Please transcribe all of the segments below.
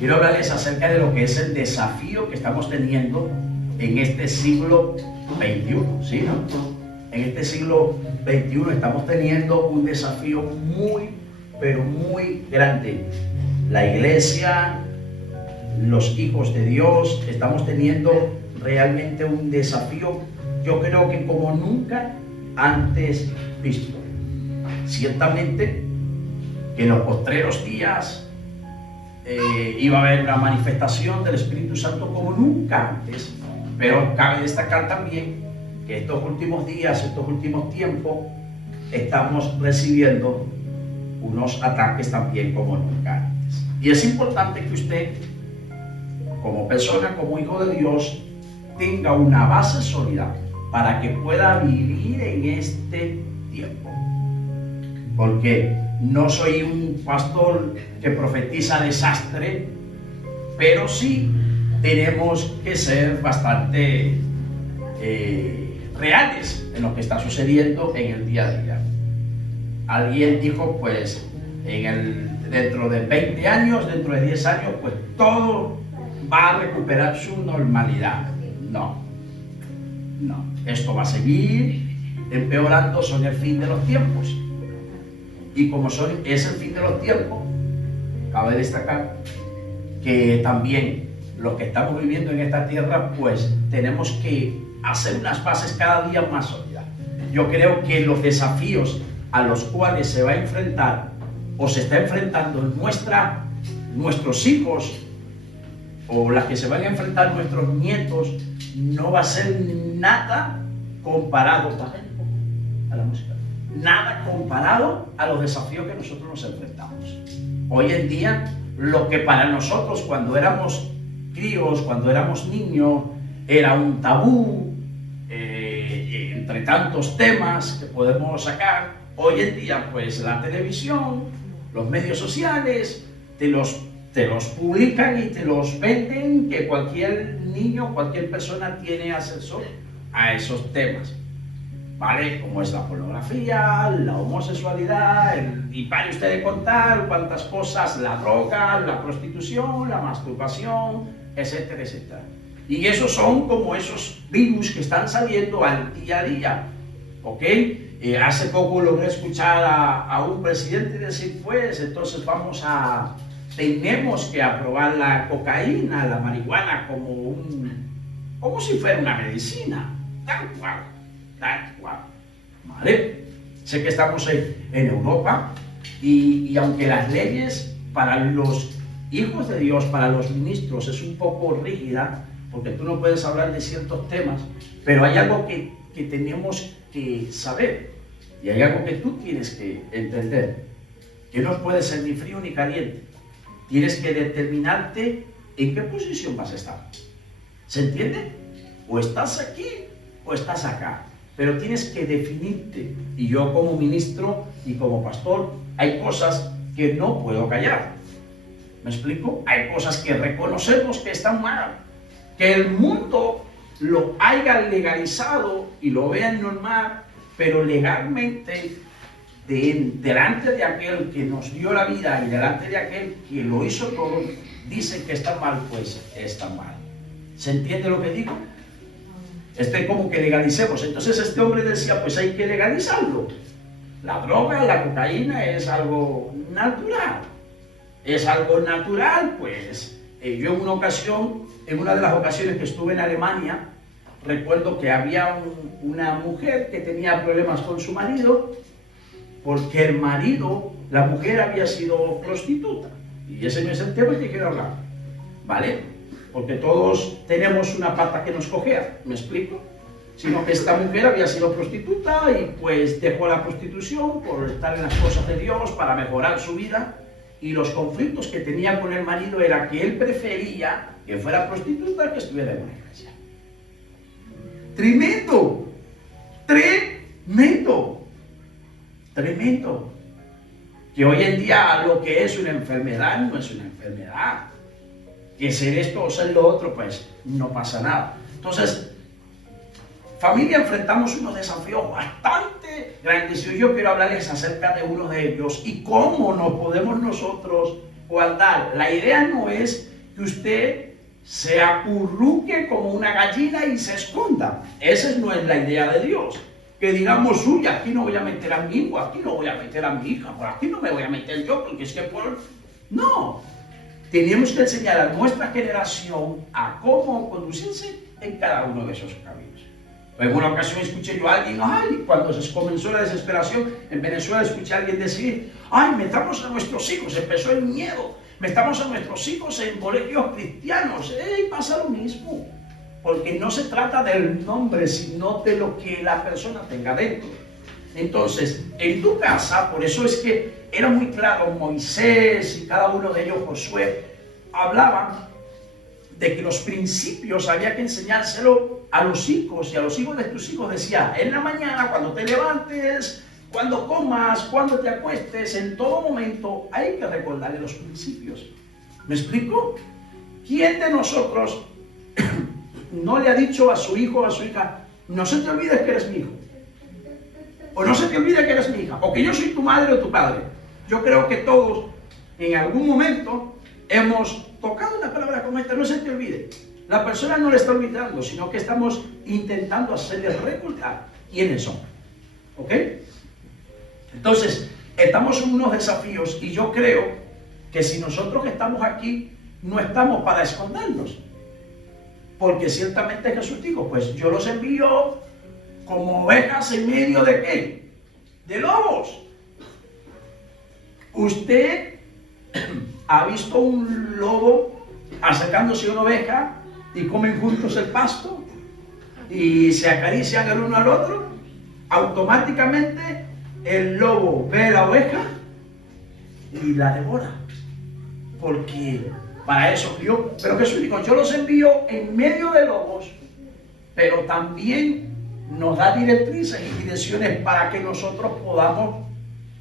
quiero hablarles acerca de lo que es el desafío que estamos teniendo en este siglo XXI, ¿sí, no? En este siglo XXI estamos teniendo un desafío muy, pero muy grande. La iglesia, los hijos de Dios, estamos teniendo realmente un desafío, yo creo que como nunca antes visto. Ciertamente que en los postreros días iba a haber una manifestación del Espíritu Santo como nunca antes, pero cabe destacar también que estos últimos días, estos últimos tiempos, estamos recibiendo unos ataques también como nunca antes. Y es importante que usted, como persona, como hijo de Dios, tenga una base sólida para que pueda vivir en este tiempo. Porque no soy un pastor que profetiza desastre, pero sí tenemos que ser bastante reales en lo que está sucediendo en el día a día. Alguien dijo, pues, dentro de 20 años, dentro de 10 años, pues todo va a recuperar su normalidad. No, esto va a seguir empeorando, son el fin de los tiempos. Y como es el fin de los tiempos, cabe destacar que también los que estamos viviendo en esta tierra, pues tenemos que hacer unas bases cada día más sólidas. Yo creo que los desafíos a los cuales se va a enfrentar o se está enfrentando nuestros hijos, o las que se van a enfrentar nuestros nietos, no va a ser nada comparado a la música. Nada comparado a los desafíos que nosotros nos enfrentamos. Hoy en día, lo que para nosotros cuando éramos críos, cuando éramos niños, era un tabú, entre tantos temas que podemos sacar, hoy en día, pues la televisión, los medios sociales, te los publican y te los venden, que cualquier niño, cualquier persona tiene acceso a esos temas. ¿Vale? Como es la pornografía, la homosexualidad, y para usted contar cuántas cosas, la droga, la prostitución, la masturbación, etcétera, etcétera. Y esos son como esos virus que están saliendo al día a día, ¿ok? Hace poco logré escuchar a un presidente decir, pues, entonces tenemos que aprobar la cocaína, la marihuana, como si fuera una medicina, tal cual. ¿Vale? Sé que estamos en Europa y aunque las leyes para los hijos de Dios, para los ministros, es un poco rígida, porque tú no puedes hablar de ciertos temas, pero hay algo que tenemos que saber y hay algo que tú tienes que entender, que no puedes ser ni frío ni caliente. Tienes que determinarte en qué posición vas a estar. ¿Se entiende? O estás aquí o estás acá. Pero tienes que definirte. Y yo como ministro y como pastor, hay cosas que no puedo callar. ¿Me explico? Hay cosas que reconocemos que están mal. Que el mundo lo haya legalizado y lo vean normal, pero legalmente, delante de aquel que nos dio la vida y delante de aquel que lo hizo todo, dicen que está mal, pues está mal. ¿Se entiende lo que digo? Como que legalicemos. Entonces este hombre decía, pues hay que legalizarlo. La droga, la cocaína es algo natural. Es algo natural, pues. Yo en una de las ocasiones que estuve en Alemania, recuerdo que había una mujer que tenía problemas con su marido, porque la mujer había sido prostituta. Y ese no es el tema que quiero hablar, ¿vale? Porque todos tenemos una pata que nos cojea, ¿me explico? Sino que esta mujer había sido prostituta y pues dejó la prostitución por estar en las cosas de Dios, para mejorar su vida, y los conflictos que tenía con el marido era que él prefería que fuera prostituta que estuviera en una iglesia. Tremendo, tremendo. Que hoy en día lo que es una enfermedad no es una enfermedad. Que ser esto o ser lo otro, pues no pasa nada. Entonces, familia, enfrentamos unos desafíos bastante grandes y yo quiero hablarles acerca de uno de ellos y cómo nos podemos nosotros o andar. La idea no es que usted se acurruque como una gallina y se esconda. Esa no es la idea de Dios. Que digamos, uy, aquí no voy a meter a mi hijo, aquí no voy a meter a mi hija, por aquí no me voy a meter yo, porque es que por... No. Tenemos que enseñar a nuestra generación a cómo conducirse en cada uno de esos caminos. En una ocasión escuché yo a alguien, ay, cuando se comenzó la desesperación, en Venezuela escuché a alguien decir, ay, metamos a nuestros hijos, empezó el miedo, metamos a nuestros hijos en colegios cristianos, pasa lo mismo, porque no se trata del nombre, sino de lo que la persona tenga dentro. Entonces, en tu casa, por eso es que era muy claro, Moisés y cada uno de ellos, Josué, hablaban de que los principios había que enseñárselo a los hijos, y a los hijos de tus hijos decía, en la mañana, cuando te levantes, cuando comas, cuando te acuestes, en todo momento hay que recordarle los principios. ¿Me explico? ¿Quién de nosotros no le ha dicho a su hijo o a su hija, no se te olvide que eres mi hijo? O no se te olvide que eres mi hija, o que yo soy tu madre o tu padre. Yo creo que todos en algún momento hemos tocado una palabra como esta, no se te olvide. La persona no le está olvidando, sino que estamos intentando hacerle recordar quiénes son. ¿Ok? Entonces, estamos en unos desafíos y yo creo que si nosotros estamos aquí, no estamos para escondernos. Porque ciertamente Jesús dijo, pues yo los envío como ovejas en medio de ¿qué? De lobos. ¿Usted ha visto un lobo acercándose a una oveja y comen juntos el pasto y se acarician el uno al otro? Automáticamente el lobo ve la oveja y la devora, porque para eso crió. Pero Jesús dijo, yo los envío en medio de lobos, pero también nos da directrices y direcciones para que nosotros podamos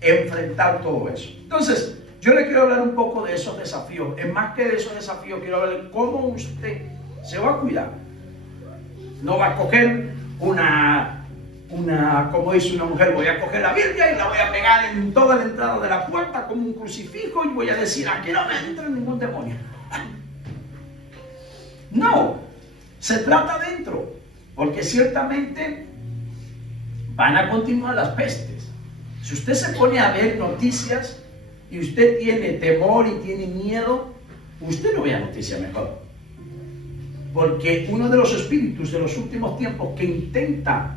enfrentar todo eso. Entonces, yo le quiero hablar un poco de esos desafíos. Es más que de esos desafíos, quiero hablar de cómo usted se va a cuidar. No va a coger como dice una mujer, voy a coger la Biblia y la voy a pegar en toda la entrada de la puerta como un crucifijo y voy a decir, aquí no me entra ningún demonio. No, se trata dentro, porque ciertamente van a continuar las pestes. Si usted se pone a ver noticias y usted tiene temor y tiene miedo, usted no vea noticias mejor. Porque uno de los espíritus de los últimos tiempos que intenta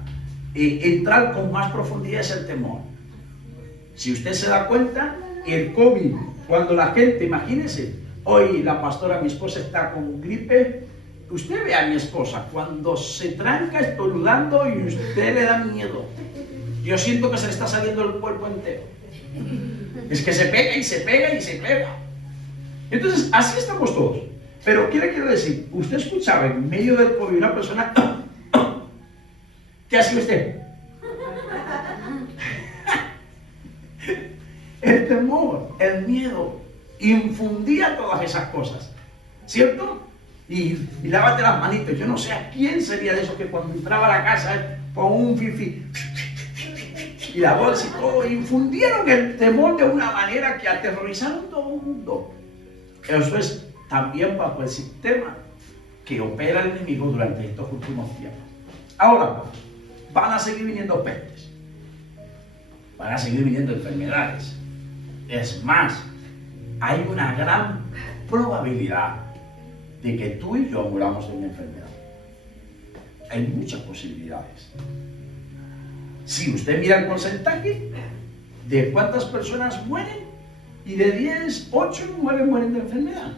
entrar con más profundidad es el temor. Si usted se da cuenta, el COVID, cuando la gente, imagínese, hoy la pastora, mi esposa está con gripe, usted ve a mi esposa, cuando se tranca estornudando y usted le da miedo. Yo siento que se le está saliendo el cuerpo entero. Es que se pega y se pega y se pega. Entonces, así estamos todos. Pero, ¿qué le quiero decir? Usted escuchaba en medio del COVID una persona... ¿Qué hacía usted? El temor, el miedo, infundía todas esas cosas. ¿Cierto? Y lávate las manitos. Yo no sé a quién sería de eso que cuando entraba a la casa con un fifi y la bolsa y todo, infundieron el temor de una manera que aterrorizaron todo el mundo. Eso es también bajo el sistema que opera el enemigo durante estos últimos tiempos. Ahora, van a seguir viniendo pestes, van a seguir viniendo enfermedades. Es más, hay una gran probabilidad de que tú y yo muramos de una enfermedad. Hay muchas posibilidades. Si usted mira el porcentaje de cuántas personas mueren, y de 10, 8 o 9 mueren de enfermedad.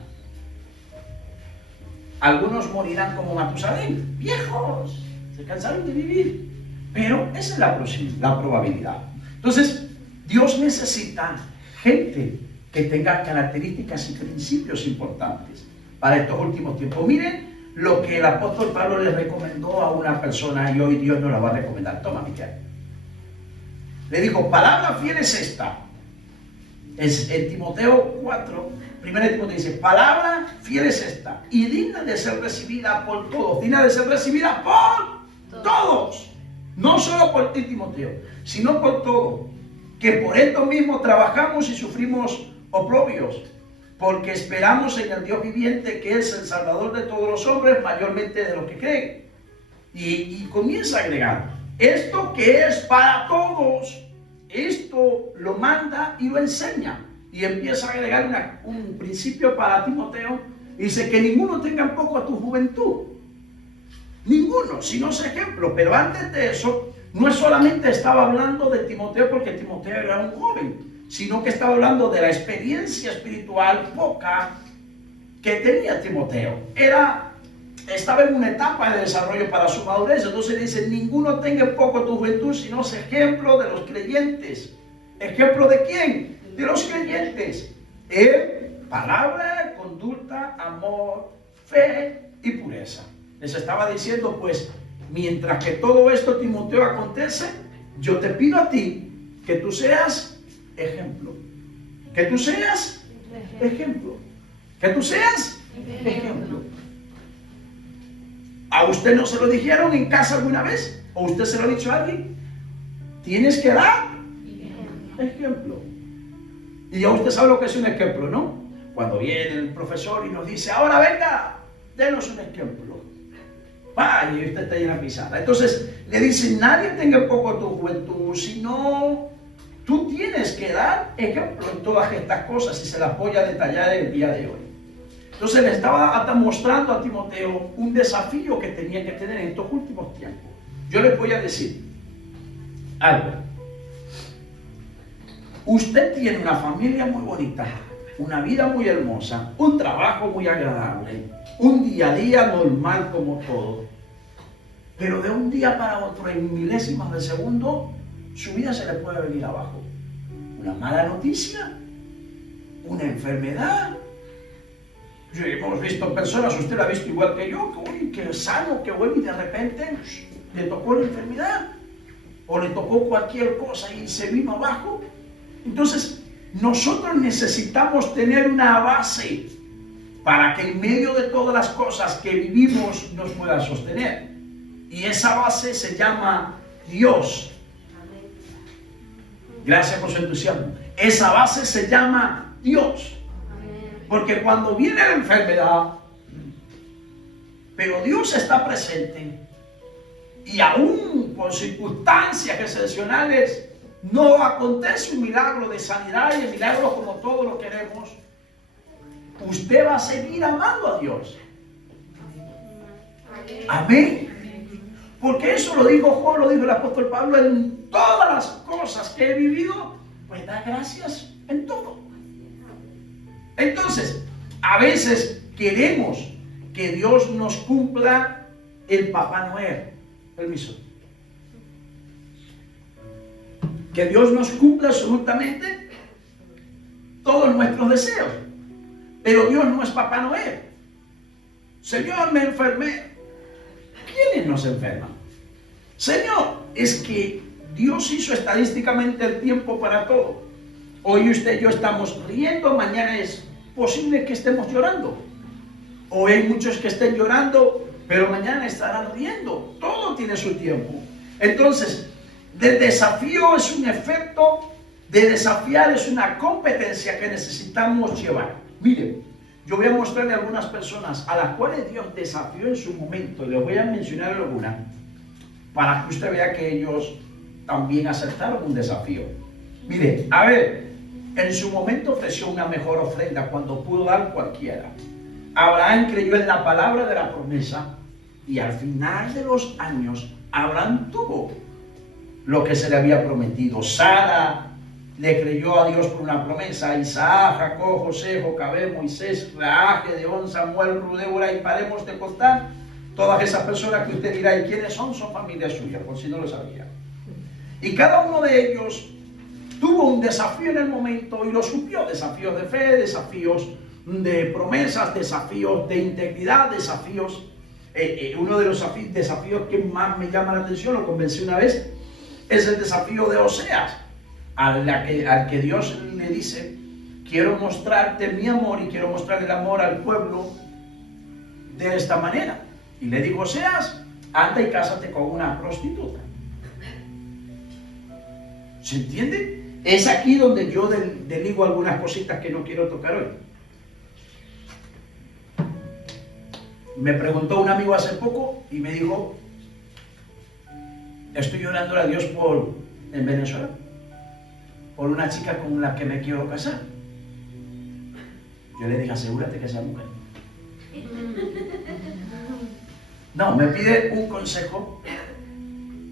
Algunos morirán como Matusalén, viejos, se cansaron de vivir. Pero esa es la probabilidad. Entonces, Dios necesita gente que tenga características y principios importantes para estos últimos tiempos. Miren lo que el apóstol Pablo le recomendó a una persona y hoy Dios nos la va a recomendar. Toma, Miquel. Le dijo, palabra fiel es esta. Es en Timoteo 4, 1 Timoteo dice, palabra fiel es esta y digna de ser recibida por todos. Digna de ser recibida por todos. No solo por ti, Timoteo, sino por todos. Que por esto mismo trabajamos y sufrimos oprobios. porque esperamos en el Dios viviente, que es el Salvador de todos los hombres, mayormente de los que creen. Y comienza a agregar, esto que es para todos, esto lo manda y lo enseña. Y empieza a agregar un principio para Timoteo. Dice que ninguno tenga en poco a tu juventud. Ninguno, sino es ejemplo. Pero antes de eso, no es solamente estaba hablando de Timoteo porque Timoteo era un joven, sino que estaba hablando de la experiencia espiritual poca que tenía Timoteo. Estaba en una etapa de desarrollo para su madurez. Entonces dice, ninguno tenga en poco tu juventud, sino es ejemplo de los creyentes. ¿Ejemplo de quién? De los creyentes. En palabra, conducta, amor, fe y pureza. Les estaba diciendo, pues, mientras que todo esto, Timoteo, acontece, yo te pido a ti que tú seas ejemplo. Que tú seas ejemplo. Que tú seas ejemplo. ¿A usted no se lo dijeron en casa alguna vez? ¿O usted se lo ha dicho a alguien? Tienes que dar ejemplo. Y ya usted sabe lo que es un ejemplo, ¿no? Cuando viene el profesor y nos dice, ahora venga, denos un ejemplo. Y usted está ahí en la pizarra. Entonces le dicen, nadie tenga en poco tu juventud, sino tú tienes que dar ejemplo en todas estas cosas, y se las voy a detallar el día de hoy. Entonces le estaba mostrando a Timoteo un desafío que tenía que tener en estos últimos tiempos. Yo les voy a decir algo. Usted tiene una familia muy bonita, una vida muy hermosa, un trabajo muy agradable, un día a día normal como todo. Pero de un día para otro, en milésimas de segundo, su vida se le puede venir abajo. Una mala noticia, una enfermedad. Hemos visto personas, usted la ha visto igual que yo, que uy, que sano, que bueno, y de repente le tocó la enfermedad, o le tocó cualquier cosa y se vino abajo. Entonces, nosotros necesitamos tener una base para que en medio de todas las cosas que vivimos nos pueda sostener. Y esa base se llama Dios. Gracias por su entusiasmo. Esa base se llama Dios. Porque cuando viene la enfermedad, pero Dios está presente, y aún por circunstancias excepcionales, no acontece un milagro de sanidad y el milagro como todos lo queremos, usted va a seguir amando a Dios. Amén. Porque eso lo dijo Juan, lo dijo el apóstol Pablo, en todas las cosas que he vivido, pues da gracias en todo. Entonces, a veces queremos que Dios nos cumpla el Papá Noel. Permiso. Que Dios nos cumpla absolutamente todos nuestros deseos. Pero Dios no es Papá Noel. Señor, me enfermé. ¿Quiénes nos enferman? Señor, es que Dios hizo estadísticamente el tiempo para todo. Hoy usted y yo estamos riendo, mañana es posible que estemos llorando. Hoy hay muchos que estén llorando, pero mañana estarán riendo. Todo tiene su tiempo. Entonces, del desafío es un efecto, de desafiar es una competencia que necesitamos llevar. Miren, yo voy a mostrarle a algunas personas a las cuales Dios desafió en su momento, y les voy a mencionar algunas, para que usted vea que ellos también aceptaron un desafío. Mire, a ver, en su momento ofreció una mejor ofrenda cuando pudo dar cualquiera. Abraham creyó en la palabra de la promesa, y al final de los años Abraham tuvo lo que se le había prometido. Sara le creyó a Dios por una promesa. Isaac, Jacob, José, Jocabed, Moisés, Rahab, Gedeón, Samuel, Ruth, Débora, y paremos de contar todas esas personas que usted dirá, ¿y quiénes son? Son familias suyas, por si no lo sabía. Y cada uno de ellos tuvo un desafío en el momento y lo suplió. Desafíos de fe, desafíos de promesas, desafíos de integridad, desafíos. Uno de los desafíos que más me llama la atención, lo convencí una vez, es el desafío de Oseas, al que Dios le dice, quiero mostrarte mi amor y quiero mostrar el amor al pueblo de esta manera. Y le dijo, Oseas, anda y cásate con una prostituta. ¿Se entiende? Es aquí donde yo deligo algunas cositas que no quiero tocar hoy. Me preguntó un amigo hace poco y me dijo, estoy orando a Dios en Venezuela, por una chica con la que me quiero casar. Yo le dije, asegúrate que sea mujer. No, me pide un consejo,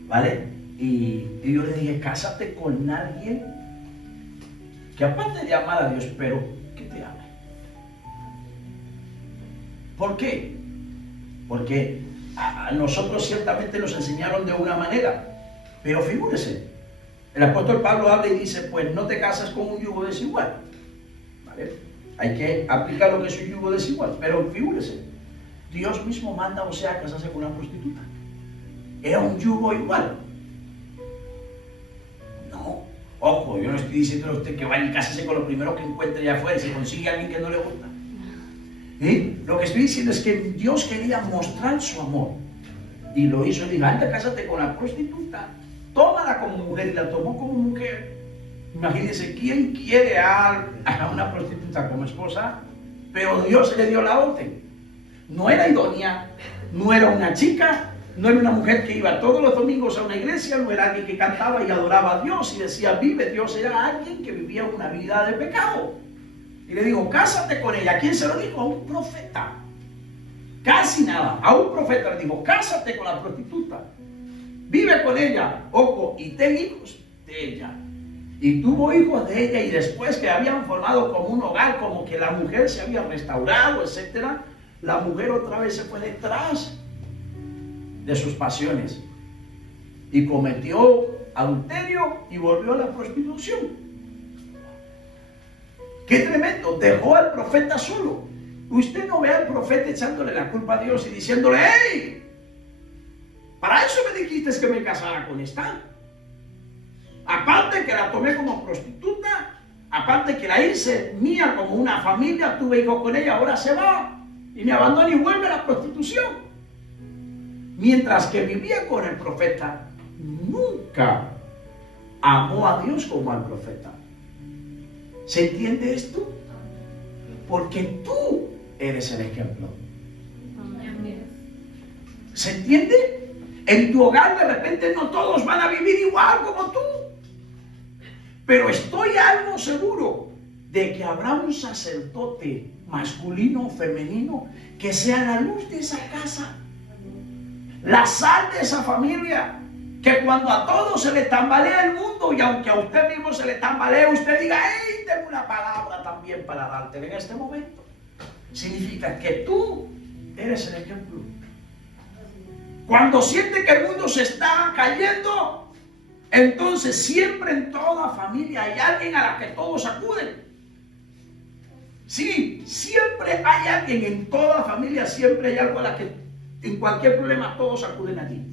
¿vale? Y yo le dije, cásate con alguien que aparte de amar a Dios, pero que te ame. ¿Por qué? Porque a nosotros ciertamente nos enseñaron de una manera, pero figúrese, el apóstol Pablo habla y dice, pues no te casas con un yugo desigual, ¿vale? Hay que aplicar lo que es un yugo desigual, pero figúrese, Dios mismo manda a Osea a casarse con una prostituta. ¿Era un yugo igual? No. Ojo, yo no estoy diciendo a usted que vaya y cásese con lo primero que encuentre allá afuera y se consigue a alguien que no le gusta. Lo que estoy diciendo es que Dios quería mostrar su amor y lo hizo. Dijo, anda, cásate con la prostituta, tómala como mujer, y la tomó como mujer. Imagínense, ¿quién quiere a una prostituta como esposa? Pero Dios le dio la orden. No era idónea, no era una chica, no era una mujer que iba todos los domingos a una iglesia, no era alguien que cantaba y adoraba a Dios y decía vive Dios, era alguien que vivía una vida de pecado. Y le dijo, cásate con ella. ¿A quién se lo dijo? A un profeta. Casi nada, a un profeta le dijo, cásate con la prostituta, vive con ella, ojo, y ten hijos de ella. Y tuvo hijos de ella, y después que habían formado como un hogar, como que la mujer se había restaurado, etcétera, la mujer otra vez se fue detrás de sus pasiones y cometió adulterio y volvió a la prostitución. ¡Qué tremendo! Dejó al profeta solo. Usted no ve al profeta echándole la culpa a Dios y diciéndole, ¡hey! Para eso me dijiste que me casara con esta. Aparte que la tomé como prostituta, aparte que la hice mía como una familia, tuve hijos con ella, ahora se va y me abandona y vuelve a la prostitución. Mientras que vivía con el profeta, nunca amó a Dios como al profeta. ¿Se entiende esto? Porque tú eres el ejemplo. ¿Se entiende? En tu hogar de repente no todos van a vivir igual como tú. Pero estoy algo seguro de que habrá un sacerdote masculino o femenino que sea la luz de esa casa, la sal de esa familia, que cuando a todos se le tambalea el mundo y aunque a usted mismo se le tambalea, usted diga, hey, tengo una palabra también para dártela en este momento. Significa que tú eres el ejemplo. Cuando siente que el mundo se está cayendo, entonces siempre en toda familia hay alguien a la que todos acuden. Sí, siempre hay alguien en toda familia, siempre hay algo a la que en cualquier problema todos acuden allí.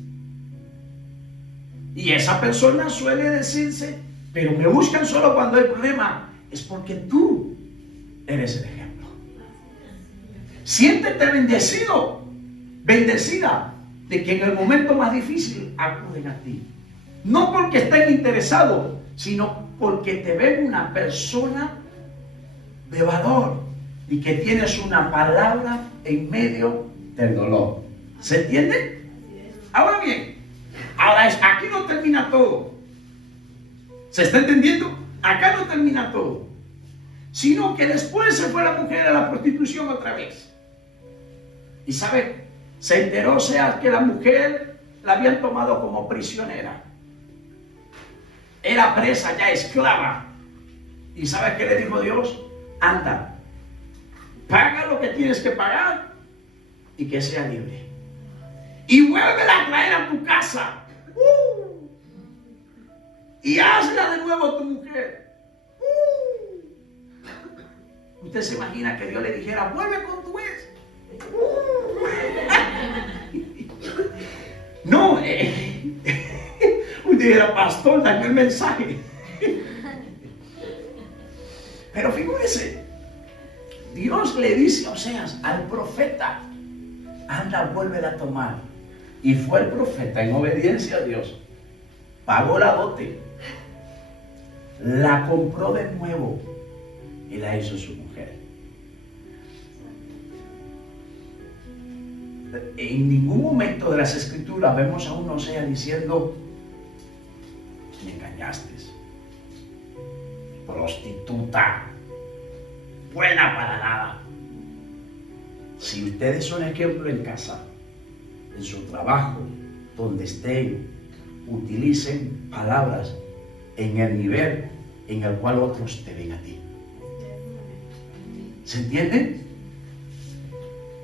Y esa persona suele decirse, pero me buscan solo cuando hay problema. Es porque tú eres el ejemplo. Siéntete bendecido, bendecida, de que en el momento más difícil acuden a ti. No porque estén interesados, sino porque te ven una persona de valor y que tienes una palabra en medio del dolor. ¿Se entiende? Ahora bien, aquí no termina todo. ¿Se está entendiendo? Acá no termina todo. Sino que después se fue la mujer a la prostitución otra vez. Y sabe, se enteró, o sea, que la mujer la habían tomado como prisionera. Era presa, ya esclava. ¿Y sabe qué le dijo Dios? Anda, paga lo que tienes que pagar y que sea libre. Y vuélvela a traer a tu casa. Y hazla de nuevo tu mujer. Usted se imagina que Dios le dijera, vuelve con tu ex. No, usted era pastor, dañó el mensaje. Pero figúrese, Dios le dice a Oseas, al profeta, anda, vuélvela a tomar. Y fue el profeta en obediencia a Dios, pagó la dote, la compró de nuevo y la hizo su mujer. en ningún momento de las Escrituras vemos a un Osea diciendo: me engañaste, prostituta, buena para nada. Si ustedes son ejemplo en casa, en su trabajo, donde estén, utilicen palabras en el nivel en el cual otros te ven a ti. ¿Se entiende?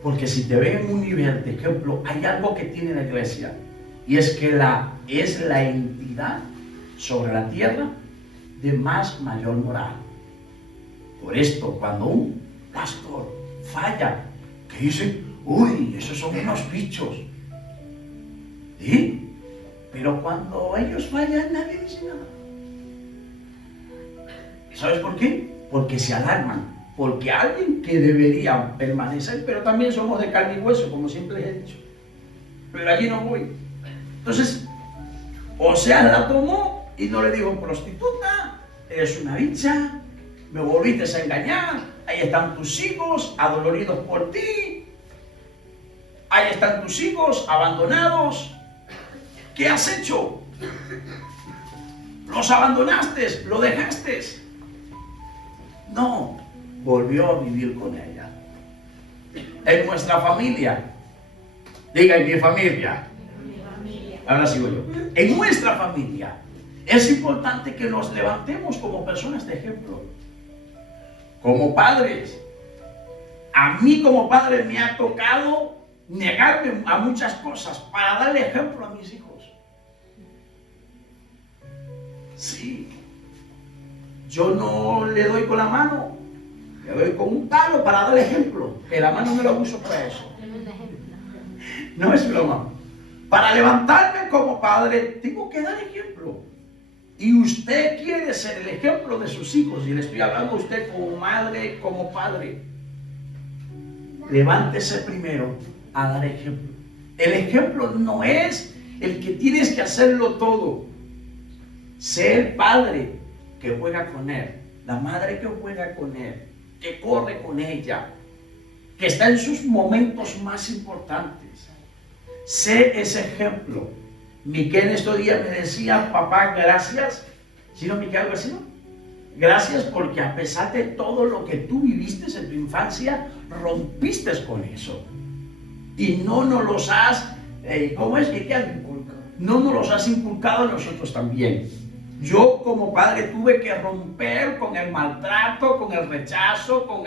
Porque si te ven en un nivel de ejemplo, hay algo que tiene la iglesia, y es que es la entidad sobre la tierra de mayor moral. Por esto, cuando un pastor falla, que dicen: uy, esos son unos bichos. ¿Sí? Pero cuando ellos fallan, nadie dice nada. ¿Sabes por qué? Porque se alarman. Porque alguien que debería permanecer, pero también somos de carne y hueso, como siempre les he dicho. Pero allí no voy. Entonces, Oseas la tomó y no le dijo: prostituta, eres una bicha, me volviste a engañar, ahí están tus hijos adoloridos por ti, ahí están tus hijos abandonados. ¿Qué has hecho? ¿Los abandonaste? ¿Lo dejaste? No, volvió a vivir con ella. En nuestra familia, diga: en mi familia. Ahora sigo yo. En nuestra familia es importante que nos levantemos como personas de ejemplo. Como padres, a mí como padre me ha tocado negarme a muchas cosas para darle ejemplo a mis hijos. Sí, yo no le doy con la mano, le doy con un palo para darle ejemplo, que la mano no la uso para eso. No es broma. Para levantarme como padre tengo que dar ejemplo. Y usted quiere ser el ejemplo de sus hijos, y le estoy hablando a usted como madre, como padre. Levántese primero a dar ejemplo. El ejemplo no es el que tienes que hacerlo todo. Sé el padre que juega con él, la madre que juega con él, que corre con ella, que está en sus momentos más importantes. Sé ese ejemplo. Miquel estos días me decía: papá, gracias. ¿Sí no, Miquel, algo así, no? Gracias porque a pesar de todo lo que tú viviste en tu infancia, rompiste con eso. Y no nos los has, ¿cómo es? No nos los has inculcado a nosotros también. Yo como padre tuve que romper con el maltrato, con el rechazo, con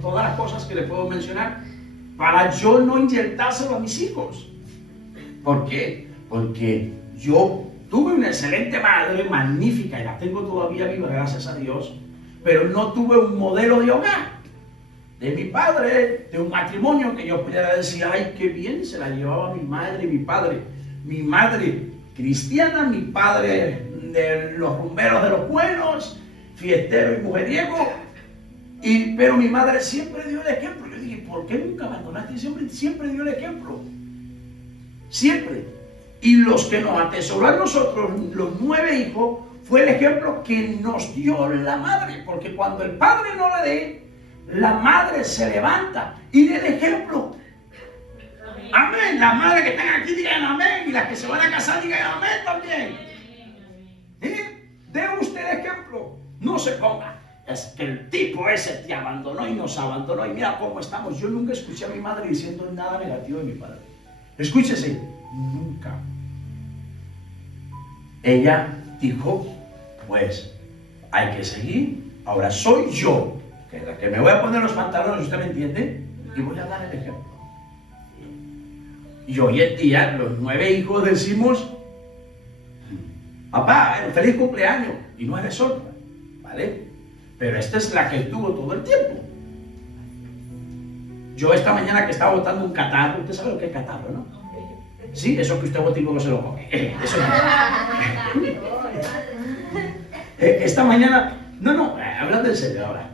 todas las cosas que le puedo mencionar, para yo no inyectárselo a mis hijos. ¿Por qué? Porque yo tuve una excelente madre, magnífica, y la tengo todavía viva, gracias a Dios, pero no tuve un modelo de hogar de mi padre, de un matrimonio que yo pudiera decir: ay, qué bien se la llevaba mi madre y mi padre. Mi madre cristiana, mi padre de los rumberos de los buenos, fiestero y mujeriego, pero mi madre siempre dio el ejemplo. Yo dije: ¿por qué nunca abandonaste? Siempre dio el ejemplo. Siempre. Y los que nos atesoró a nosotros, los 9 hijos, fue el ejemplo que nos dio la madre. Porque cuando el padre no le dé, la madre se levanta y dé el ejemplo. Amén. Las madres que están aquí digan amén, y las que se van a casar digan amén también. Dé usted el ejemplo. No se ponga: es que el tipo ese te abandonó y nos abandonó, y mira cómo estamos. Yo nunca escuché a mi madre diciendo nada negativo de mi padre. Escúchese, nunca. Ella dijo: pues hay que seguir. Ahora soy yo que me voy a poner los pantalones, ¿usted me entiende? Y voy a dar el ejemplo. Y hoy en día los 9 hijos decimos: papá, feliz cumpleaños, y no eres otra, ¿vale? Pero esta es la que tuvo todo el tiempo. Yo esta mañana que estaba botando un catarro, usted sabe lo que es catarro, ¿no? Sí, eso que usted bota y luego se lo come. Eso no. Esta mañana, hablando en serio ahora.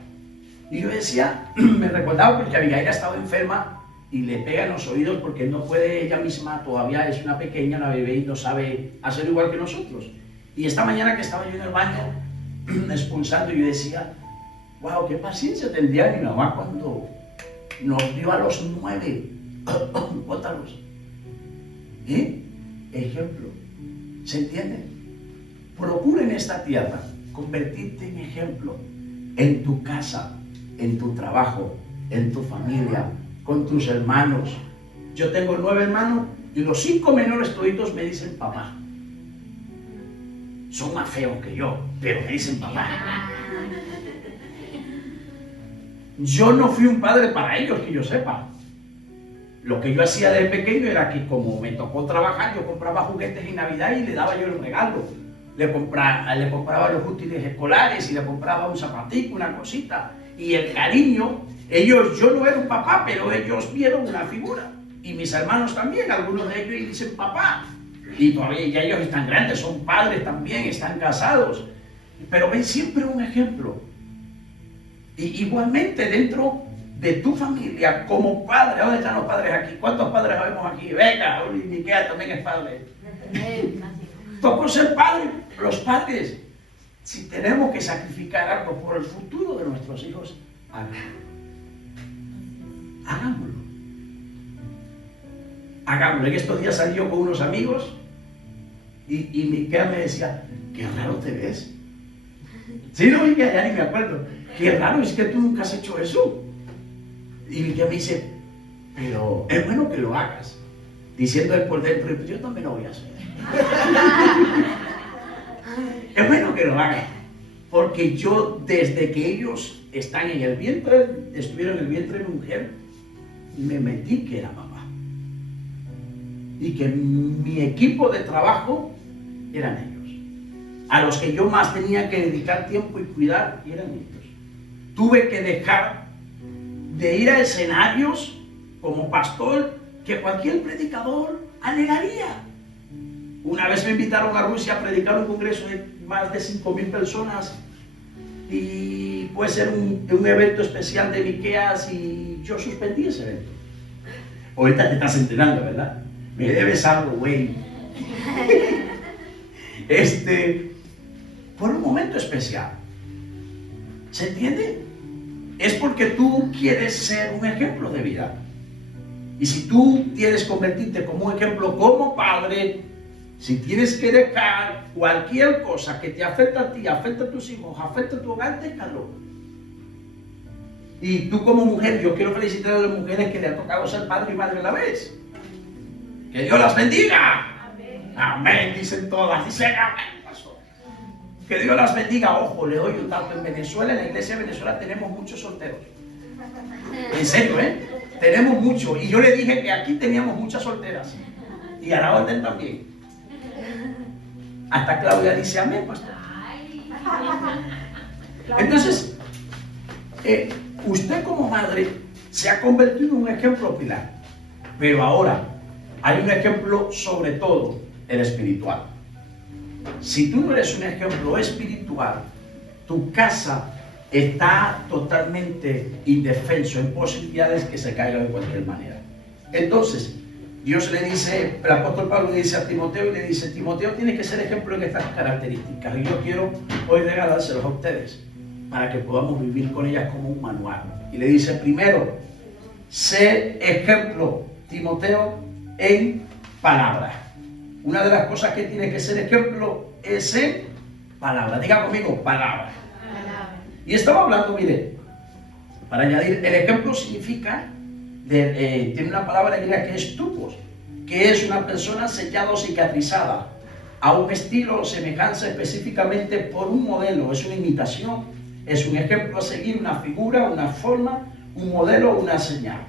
Y yo decía, me recordaba porque Abigail ha estado enferma y le pega en los oídos porque no puede ella misma, todavía es una pequeña, una bebé, y no sabe hacer igual que nosotros. Y esta mañana que estaba yo en el baño expulsando, yo decía: wow, qué paciencia tendría mi mamá cuando nos dio a los 9. bótalos. Ejemplo. ¿Se entiende? Procura en esta tierra convertirte en ejemplo en tu casa, en tu trabajo, en tu familia, con tus hermanos. Yo tengo 9 hermanos y los 5 menores toditos me dicen papá. Son más feos que yo, pero me dicen papá. Yo no fui un padre para ellos, que yo sepa. Lo que yo hacía desde pequeño era que, como me tocó trabajar, yo compraba juguetes en Navidad y le daba yo el regalo. Le compraba los útiles escolares y le compraba un zapatico, una cosita. Y el cariño, yo no era un papá, pero ellos vieron una figura. Y mis hermanos también, algunos de ellos dicen papá. Y todavía ya ellos están grandes, son padres también, están casados. Pero ven siempre un ejemplo. Y igualmente dentro de tu familia, como padre, ¿dónde están los padres aquí? ¿Cuántos padres vemos aquí? Venga, Miquel también es padre. Tocó ser padre. Los padres, si tenemos que sacrificar algo por el futuro de nuestros hijos, hagámoslo. Hagámoslo. En estos días salí yo con unos amigos y Miquel me decía, qué raro te ves. Sí, no, Miquel, ya ni me acuerdo. Qué raro, es que tú nunca has hecho eso. Y Miquel me dice, pero es bueno que lo hagas. Diciendo él por dentro, yo también lo voy a hacer. Es bueno que lo hagas. Porque yo, desde que ellos están en el vientre, estuvieron en el vientre de mi mujer, me metí que era mamá. Y que mi equipo de trabajo eran ellos. A los que yo más tenía que dedicar tiempo y cuidar eran ellos. Tuve que dejar de ir a escenarios como pastor que cualquier predicador anhelaría. Una vez me invitaron a Rusia a predicar un congreso de más de 5,000 personas y puede ser un evento especial de Miqueas y yo suspendí ese evento. Ahorita te estás enterando, ¿verdad? Me debes algo, güey. Por un momento especial. ¿Se entiende? Es porque tú quieres ser un ejemplo de vida. Y si tú quieres convertirte como un ejemplo como padre, si tienes que dejar cualquier cosa que te afecte a ti, afecte a tus hijos, afecte a tu hogar, déjalo. Y tú como mujer, yo quiero felicitar a las mujeres que le ha tocado ser padre y madre a la vez. ¡Que Dios las bendiga! Amén, amén dicen todas. Dicen amén, pastor. Que Dios las bendiga. Ojo, le doy un dato. En Venezuela, en la iglesia de Venezuela, tenemos muchos solteros. En serio, tenemos mucho. Y yo le dije que aquí teníamos muchas solteras. Y a la orden también. Hasta Claudia dice amén, pastor. Entonces, usted como madre se ha convertido en un ejemplo, Pilar. Pero ahora hay un ejemplo, sobre todo el espiritual. Si tú no eres un ejemplo espiritual, tu casa está totalmente indefenso, en posibilidades que se caiga de cualquier manera. Entonces, Dios le dice, el apóstol Pablo le dice a Timoteo y le dice, Timoteo tiene que ser ejemplo en estas características y yo quiero hoy regalárselos a ustedes para que podamos vivir con ellas como un manual. Y le dice, primero, sé ejemplo, Timoteo, en palabra. Una de las cosas que tiene que ser ejemplo es en palabra. Diga conmigo, palabra. Y estaba hablando, mire, para añadir, el ejemplo significa, tiene una palabra griega que es tupos, que es una persona sellada o cicatrizada, a un estilo o semejanza específicamente por un modelo, es una imitación, es un ejemplo a seguir, una figura, una forma, un modelo o una señal.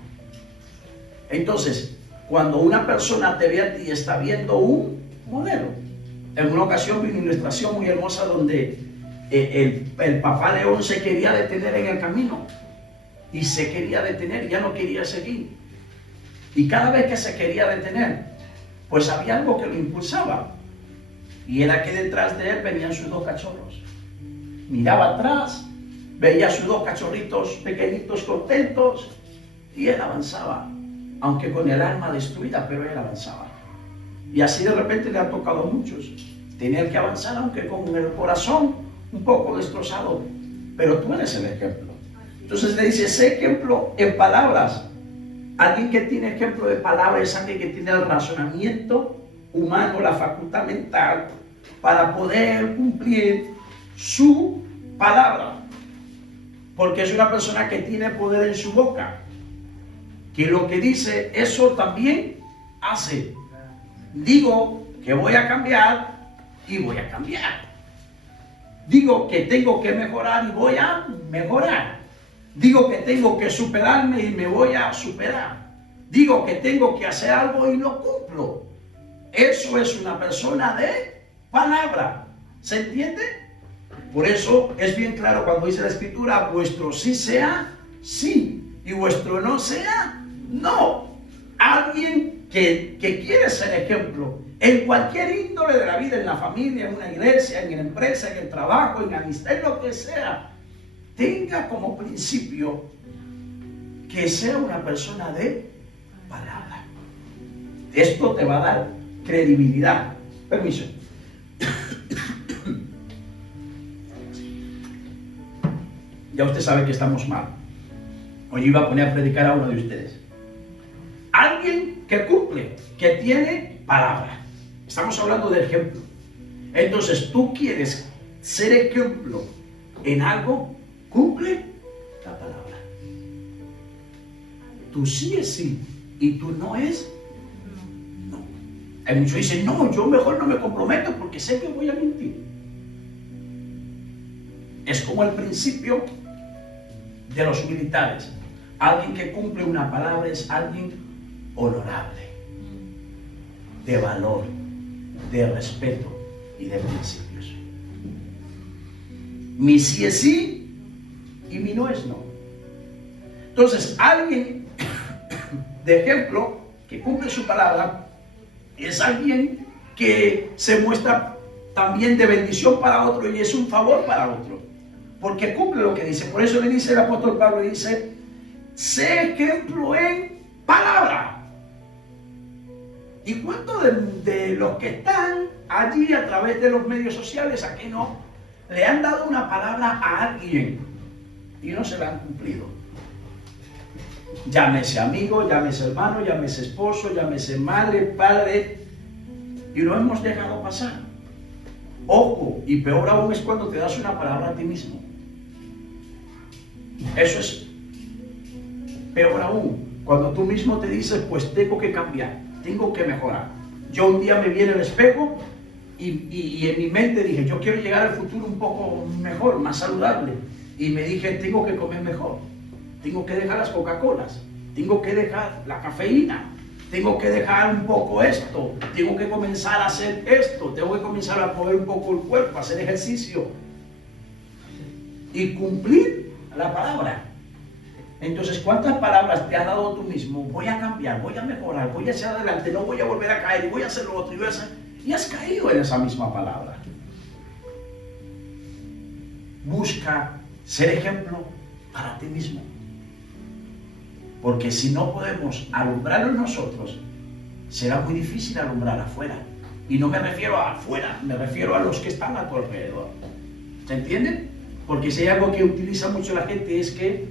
Entonces, cuando una persona te ve a ti, está viendo un modelo. En una ocasión vi una ilustración muy hermosa donde el papá león se quería detener en el camino y se quería detener, ya no quería seguir. Y cada vez que se quería detener, pues había algo que lo impulsaba. Y era que detrás de él venían sus 2 cachorros. Miraba atrás, veía a sus 2 cachorritos pequeñitos contentos y él avanzaba, aunque con el alma destruida, pero él avanzaba. Y así de repente le ha tocado a muchos tener que avanzar, aunque con el corazón un poco destrozado, pero tú eres el ejemplo. Entonces le dice, sé ejemplo en palabras, Alguien que tiene ejemplo de palabra es alguien que tiene el razonamiento humano, la facultad mental, para poder cumplir su palabra. Porque es una persona que tiene poder en su boca, que lo que dice, eso también hace. Digo que voy a cambiar y voy a cambiar. Digo que tengo que mejorar y voy a mejorar. Digo que tengo que superarme y me voy a superar. Digo que tengo que hacer algo y lo cumplo. Eso es una persona de palabra. ¿Se entiende? Por eso es bien claro cuando dice la Escritura, vuestro sí sea sí y vuestro no sea no. Alguien que quiere ser ejemplo en cualquier índole de la vida, en la familia, en una iglesia, en la empresa, en el trabajo, en amistad, en lo que sea, tenga como principio que sea una persona de palabra. Esto te va a dar credibilidad. Permiso. Ya usted sabe que estamos mal. Hoy iba a poner a predicar a uno de ustedes. Alguien que cumple, que tiene palabra. Estamos hablando de ejemplo. Entonces, tú quieres ser ejemplo en algo, cumple la palabra. Tu sí es sí y tu no es no. Hay muchos que dicen, no, yo mejor no me comprometo porque sé que voy a mentir. Es como el principio de los militares. Alguien que cumple una palabra es alguien honorable, de valor, de respeto y de principios. Mi sí es sí y mi no es no. Entonces, alguien de ejemplo que cumple su palabra es alguien que se muestra también de bendición para otro y es un favor para otro, porque cumple lo que dice. Por eso le dice el apóstol Pablo, dice, sé ejemplo en palabra. ¿Y cuántos de los que están allí a través de los medios sociales, aquí no, le han dado una palabra a alguien y no se la han cumplido? Llámese amigo, llámese hermano, llámese esposo, llámese madre, padre, y lo hemos dejado pasar. Ojo, y peor aún es cuando te das una palabra a ti mismo. Eso es peor aún, cuando tú mismo te dices, pues tengo que cambiar, tengo que mejorar. Yo un día me vi en el espejo y en mi mente dije, yo quiero llegar al futuro un poco mejor, más saludable. Y me dije, tengo que comer mejor, tengo que dejar las Coca-Colas, tengo que dejar la cafeína, tengo que dejar un poco esto, tengo que comenzar a hacer esto, tengo que comenzar a mover un poco el cuerpo, hacer ejercicio y cumplir la palabra. Entonces, ¿cuántas palabras te has dado tú mismo? Voy a cambiar, voy a mejorar, voy a hacia adelante, no voy a volver a caer, y voy a hacer lo otro, y has caído en esa misma palabra. Busca ser ejemplo para ti mismo. Porque si no podemos alumbrarnos nosotros, será muy difícil alumbrar afuera. Y no me refiero a afuera, me refiero a los que están a tu alrededor. ¿Se entiende? Porque si hay algo que utiliza mucho la gente es que,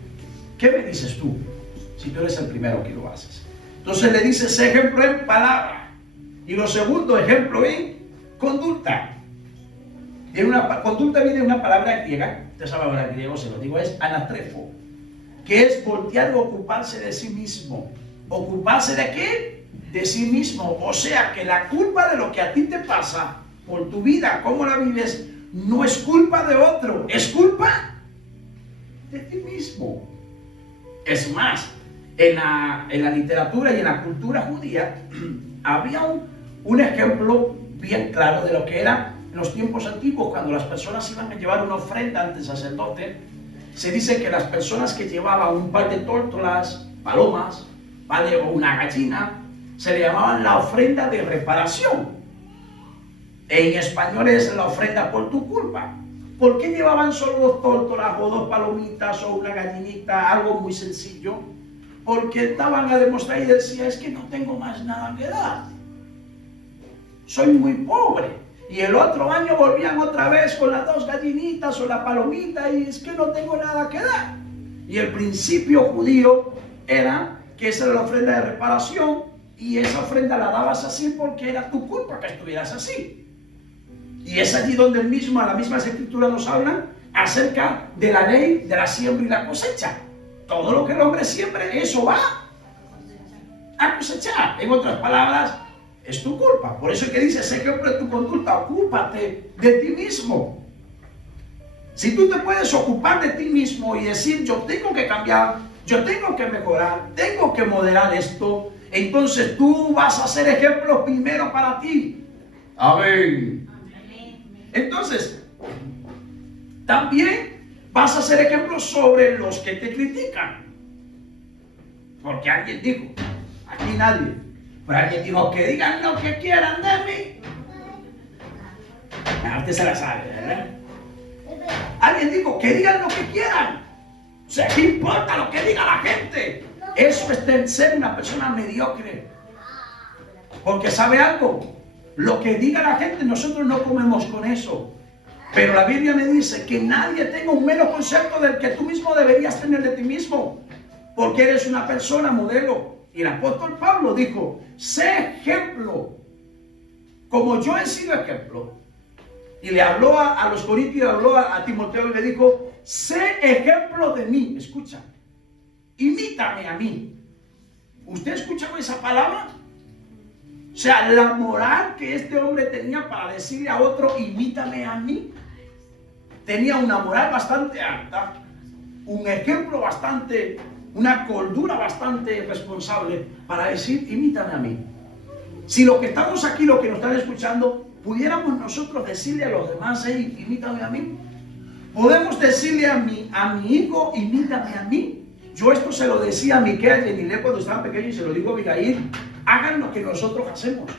¿qué me dices tú? Si tú eres el primero que lo haces. Entonces le dices ejemplo en palabra. Y lo segundo, ejemplo en conducta. Conducta viene de una palabra griega, usted sabe hablar griego, se lo digo, es anastrefo, que es voltear o ocuparse de sí mismo. ¿Ocuparse de qué? De sí mismo. O sea que la culpa de lo que a ti te pasa por tu vida, cómo la vives, no es culpa de otro, es culpa de ti mismo. Es más, en la literatura y en la cultura judía había un ejemplo bien claro de lo que era en los tiempos antiguos, cuando las personas iban a llevar una ofrenda ante el sacerdote. Se dice que las personas que llevaban un par de tórtolas, palomas, ¿vale?, o una gallina, se le llamaban la ofrenda de reparación. En español es la ofrenda por tu culpa. ¿Por qué llevaban solo 2 tórtolas o 2 palomitas o una gallinita? Algo muy sencillo. Porque estaban a demostrar y decía, es que no tengo más nada que dar. Soy muy pobre. Y el otro año volvían otra vez con las 2 gallinitas o la palomita y es que no tengo nada que dar. Y el principio judío era que esa era la ofrenda de reparación, y esa ofrenda la dabas así porque era tu culpa que estuvieras así. Y es allí donde las mismas escrituras nos hablan acerca de la ley de la siembra y la cosecha. Todo lo que el hombre siembre, eso va a cosechar. En otras palabras, es tu culpa. Por eso es que dice, sé ejemplo de tu conducta, ocúpate de ti mismo. Si tú te puedes ocupar de ti mismo y decir, yo tengo que cambiar, yo tengo que mejorar, tengo que moderar esto, entonces tú vas a ser ejemplo primero para ti. Amén. Entonces, también vas a ser ejemplo sobre los que te critican. Porque alguien dijo, aquí nadie, pero alguien dijo, que digan lo que quieran de mí. Usted se la sabe, ¿verdad? Alguien dijo, que digan lo que quieran. O sea, ¿qué importa lo que diga la gente? Eso es de ser una persona mediocre. Porque ¿sabe algo? Lo que diga la gente, nosotros no comemos con eso. Pero la Biblia me dice que nadie tenga un menos concepto del que tú mismo deberías tener de ti mismo. Porque eres una persona modelo. Y el apóstol Pablo dijo, sé ejemplo, como yo he sido ejemplo. Y le habló a los corintios, le habló a Timoteo y le dijo, sé ejemplo de mí. Escucha, imítame a mí. ¿Usted escuchó esa palabra? O sea, la moral que este hombre tenía para decirle a otro, imítame a mí, tenía una moral bastante alta, un ejemplo bastante, una cordura bastante responsable para decir, imítame a mí. Si los que estamos aquí, los que nos están escuchando, pudiéramos nosotros decirle a los demás, hey, imítame a mí. Podemos decirle a mi hijo, imítame a mí. Yo esto se lo decía a Miquel y Enilé cuando estaban pequeños y se lo digo a Abigail. Hagan lo que nosotros hacemos.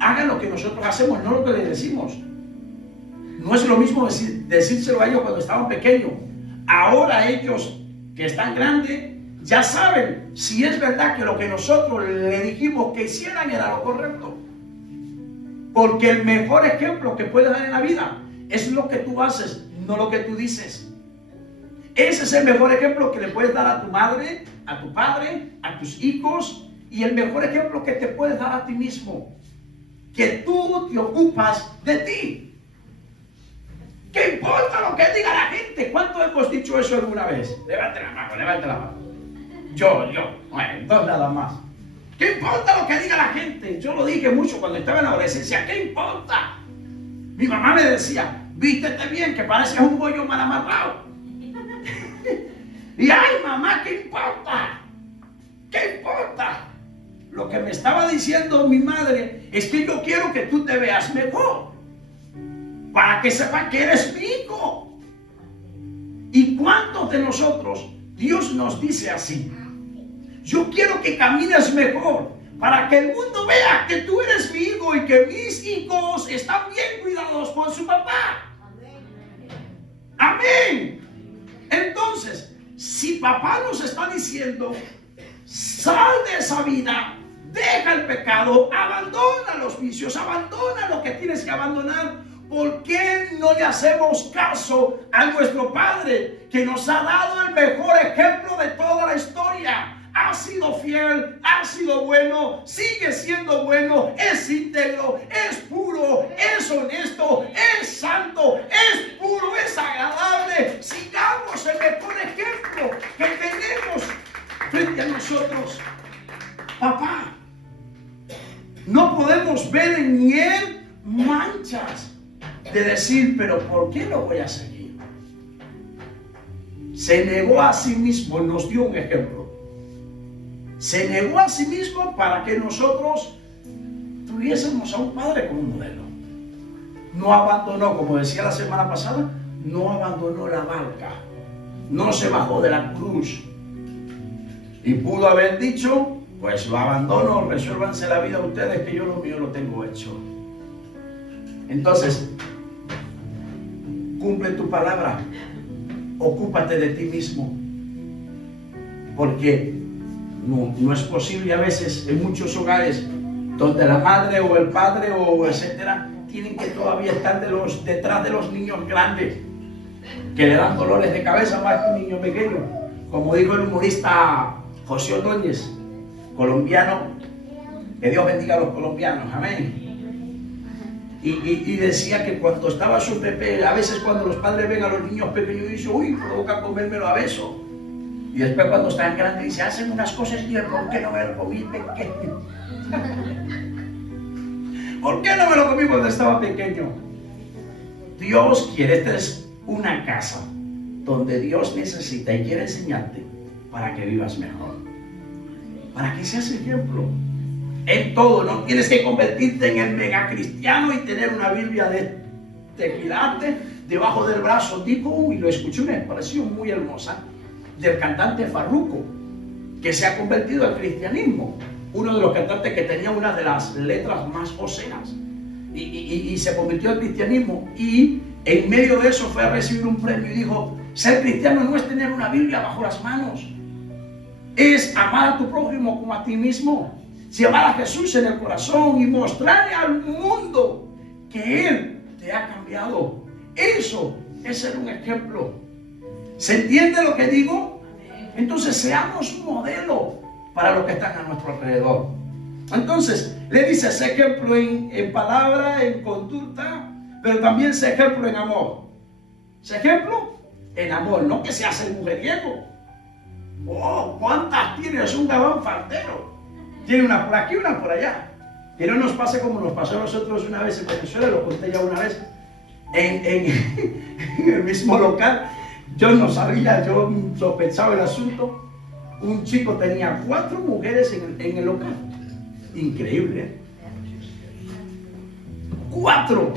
Hagan lo que nosotros hacemos, no lo que les decimos. No es lo mismo decírselo a ellos cuando estaban pequeños. Ahora ellos que están grandes ya saben si es verdad que lo que nosotros le dijimos que hicieran era lo correcto. Porque el mejor ejemplo que puedes dar en la vida es lo que tú haces, no lo que tú dices. Ese es el mejor ejemplo que le puedes dar a tu madre, a tu padre, a tus hijos, y el mejor ejemplo que te puedes dar a ti mismo. Que tú te ocupas de ti. ¿Qué importa lo que diga la gente? ¿Cuánto hemos dicho eso alguna vez? Levante la mano, levante la mano. Yo. Bueno, dos nada más. ¿Qué importa lo que diga la gente? Yo lo dije mucho cuando estaba en la adolescencia. ¿Qué importa? Mi mamá me decía, vístete bien, que pareces un bollo mal amarrado. Y ay, mamá, ¿qué importa? ¿Qué importa? Lo que me estaba diciendo mi madre es que yo quiero que tú te veas mejor, para que sepan que eres mi hijo. ¿Y cuántos de nosotros Dios nos dice así? Yo quiero que camines mejor, para que el mundo vea que tú eres mi hijo y que mis hijos están bien cuidados por su papá. Amén. Entonces, si papá nos está diciendo, sal de esa vida, deja el pecado, abandona los vicios, abandona lo que tienes que abandonar, ¿por qué no le hacemos caso a nuestro Padre, que nos ha dado el mejor ejemplo de toda la historia? Ha sido fiel, ha sido bueno, sigue siendo bueno, es íntegro, es puro, es honesto, es santo, es puro, es agradable. Sigamos el mejor ejemplo que tenemos frente a nosotros. Papá, no podemos ver en él manchas de decir, pero ¿por qué lo voy a seguir? Se negó a sí mismo, nos dio un ejemplo. Se negó a sí mismo para que nosotros tuviésemos a un padre como modelo. No abandonó, como decía la semana pasada, no abandonó la barca, no se bajó de la cruz. Y pudo haber dicho, pues lo abandono, resuélvanse la vida ustedes, que yo lo mío lo tengo hecho. Entonces, cumple tu palabra, ocúpate de ti mismo, porque no es posible a veces en muchos hogares donde la madre o el padre o etcétera tienen que todavía estar detrás de los niños grandes, que le dan dolores de cabeza más que un niño pequeño. Como dijo el humorista José Ordóñez, colombiano, que Dios bendiga a los colombianos, amén. Y decía que cuando estaba su bebé, a veces cuando los padres ven a los niños pequeños y dicen, uy, provoca comérmelo a beso. Y después cuando están grandes dice, hacen unas cosas y yo, ¿por qué no me lo comí pequeño? ¿Por qué no me lo comí cuando estaba pequeño? Dios quiere, esta es una casa donde Dios necesita y quiere enseñarte para que vivas mejor, para que seas ejemplo en todo. No tienes que convertirte en el mega cristiano y tener una Biblia de quilate debajo del brazo. Digo, y lo escuché, una expresión muy hermosa del cantante Farruko, que se ha convertido al cristianismo, uno de los cantantes que tenía una de las letras más obscenas, y se convirtió al cristianismo, y en medio de eso fue a recibir un premio y dijo, ser cristiano no es tener una Biblia bajo las manos, es amar a tu prójimo como a ti mismo, llevar a Jesús en el corazón y mostrarle al mundo que Él te ha cambiado. Eso es ser un ejemplo. ¿Se entiende lo que digo? Entonces seamos un modelo para los que están a nuestro alrededor. Entonces le dice, sé ejemplo en palabra, en conducta, pero también sé ejemplo en amor. Sé ejemplo en amor, no que seas el mujeriego. Oh, ¿cuántas tienes? Un gabán faltero. Tiene una por aquí, una por allá. Que no nos pase como nos pasó a nosotros una vez en Venezuela, lo conté ya una vez, en el mismo local. Yo no sabía, yo sospechaba el asunto. Un chico tenía 4 mujeres en el local. Increíble, ¿eh? 4.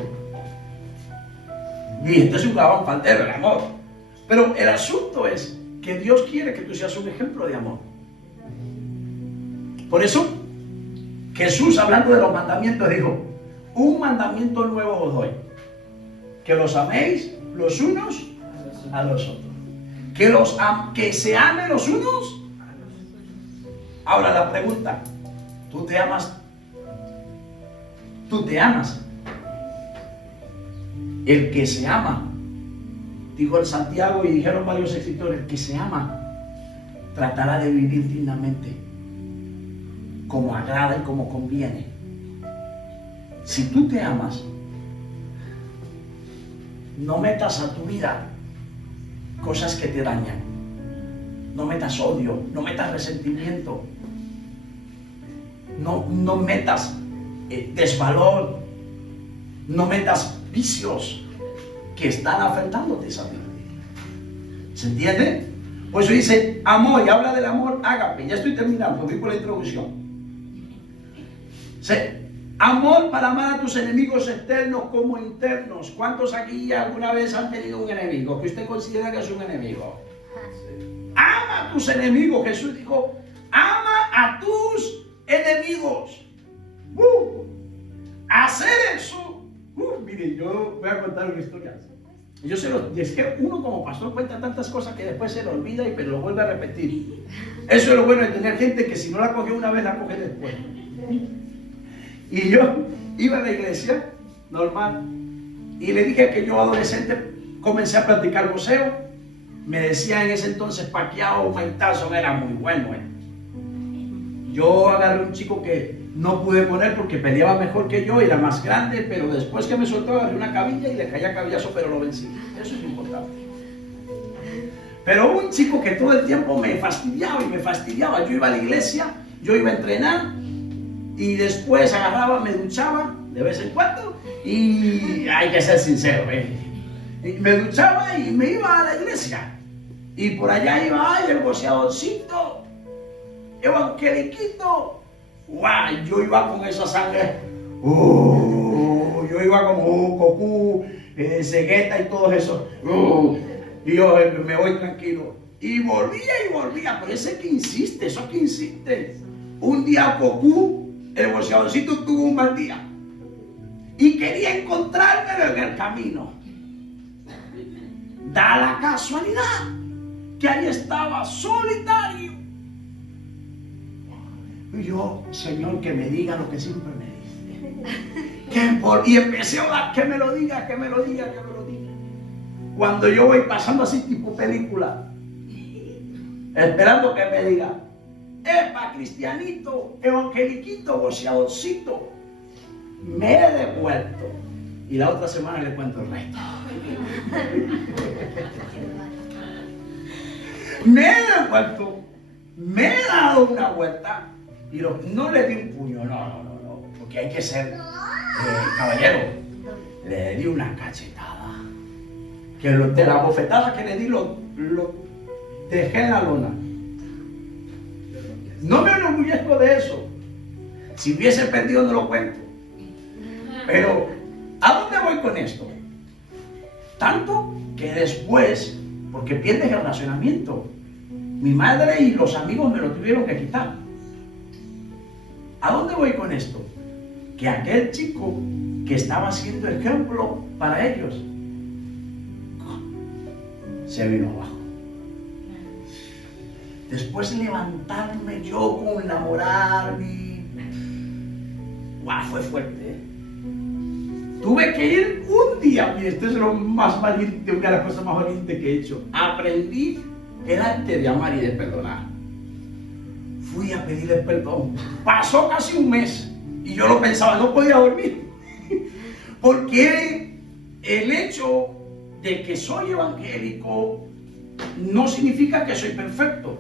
Y este es un gabán faltero, el amor. Pero el asunto es que Dios quiere que tú seas un ejemplo de amor. Por eso, Jesús, hablando de los mandamientos, dijo, un mandamiento nuevo os doy, que los améis los unos a los otros, que se amen los unos. Ahora la pregunta, ¿tú te amas? ¿Tú te amas? El que se ama, dijo el Santiago y dijeron varios escritores, el que se ama tratará de vivir dignamente, como agrada y como conviene. Si tú te amas, no metas a tu vida cosas que te dañan. No metas odio, no metas resentimiento, no metas desvalor, no metas vicios que están afectándote esa vida. ¿Se entiende? Pues eso dice amor, y habla del amor ágape. Ya estoy terminando, voy por la introducción. Amor para amar a tus enemigos externos como internos. ¿Cuántos aquí alguna vez han tenido un enemigo que usted considera que es un enemigo? Ama a tus enemigos. Jesús dijo, ama a tus enemigos. Hacer eso. Mire, yo voy a contar una historia. Es que uno como pastor cuenta tantas cosas que después se lo olvida y pero lo vuelve a repetir. Eso es lo bueno de tener gente que si no la coge una vez, la coge después. Y yo iba a la iglesia, normal, y le dije que yo adolescente comencé a practicar boxeo. Me decía en ese entonces Pacquiao Tyson era muy bueno. Yo agarré un chico que no pude poner porque peleaba mejor que yo, era más grande, pero después que me soltó agarré una cabilla y le caía cabillazo, pero lo vencí. Eso es importante. Pero un chico que todo el tiempo me fastidiaba y me fastidiaba. Yo iba a la iglesia, yo iba a entrenar, y después agarraba, me duchaba de vez en cuando y hay que ser sincero, y me duchaba y me iba a la iglesia y por allá iba, ay, el boxeadorcito, evangeliquito, guau, yo iba con esa sangre, yo iba como Goku, Vegeta y todo eso, y yo me voy tranquilo y volvía, pero ese que insiste, eso que insiste. Un día Goku, el boxeadorcito, tuvo un mal día y quería encontrármelo en el camino. Da la casualidad que ahí estaba solitario. Y yo, Señor, que me diga lo que siempre me dice. Y empecé a orar, que me lo diga, que me lo diga, que me lo diga. Cuando yo voy pasando así tipo película, esperando que me diga, epa, cristianito, evangeliquito, boceadorcito. Me he devuelto. Y la otra semana le cuento el resto. Me he devuelto, me he dado una vuelta y no le di un puño, no, porque hay que ser caballero. Le di una cachetada. Que de la bofetada que le di lo dejé en la lona. No me enorgullezco de eso. Si hubiese perdido no lo cuento. Pero, ¿a dónde voy con esto? Tanto que después, porque pierdes el racionamiento, mi madre y los amigos me lo tuvieron que quitar. ¿A dónde voy con esto? Que aquel chico que estaba siendo ejemplo para ellos se vino abajo. Después levantarme yo con la moral, fue fuerte, ¿eh? Tuve que ir un día, y esto es lo más valiente, una de las cosas más valientes que he hecho. Aprendí el arte de amar y de perdonar. Fui a pedirle perdón. Pasó casi un mes y yo lo pensaba, no podía dormir. Porque el hecho de que soy evangélico no significa que soy perfecto.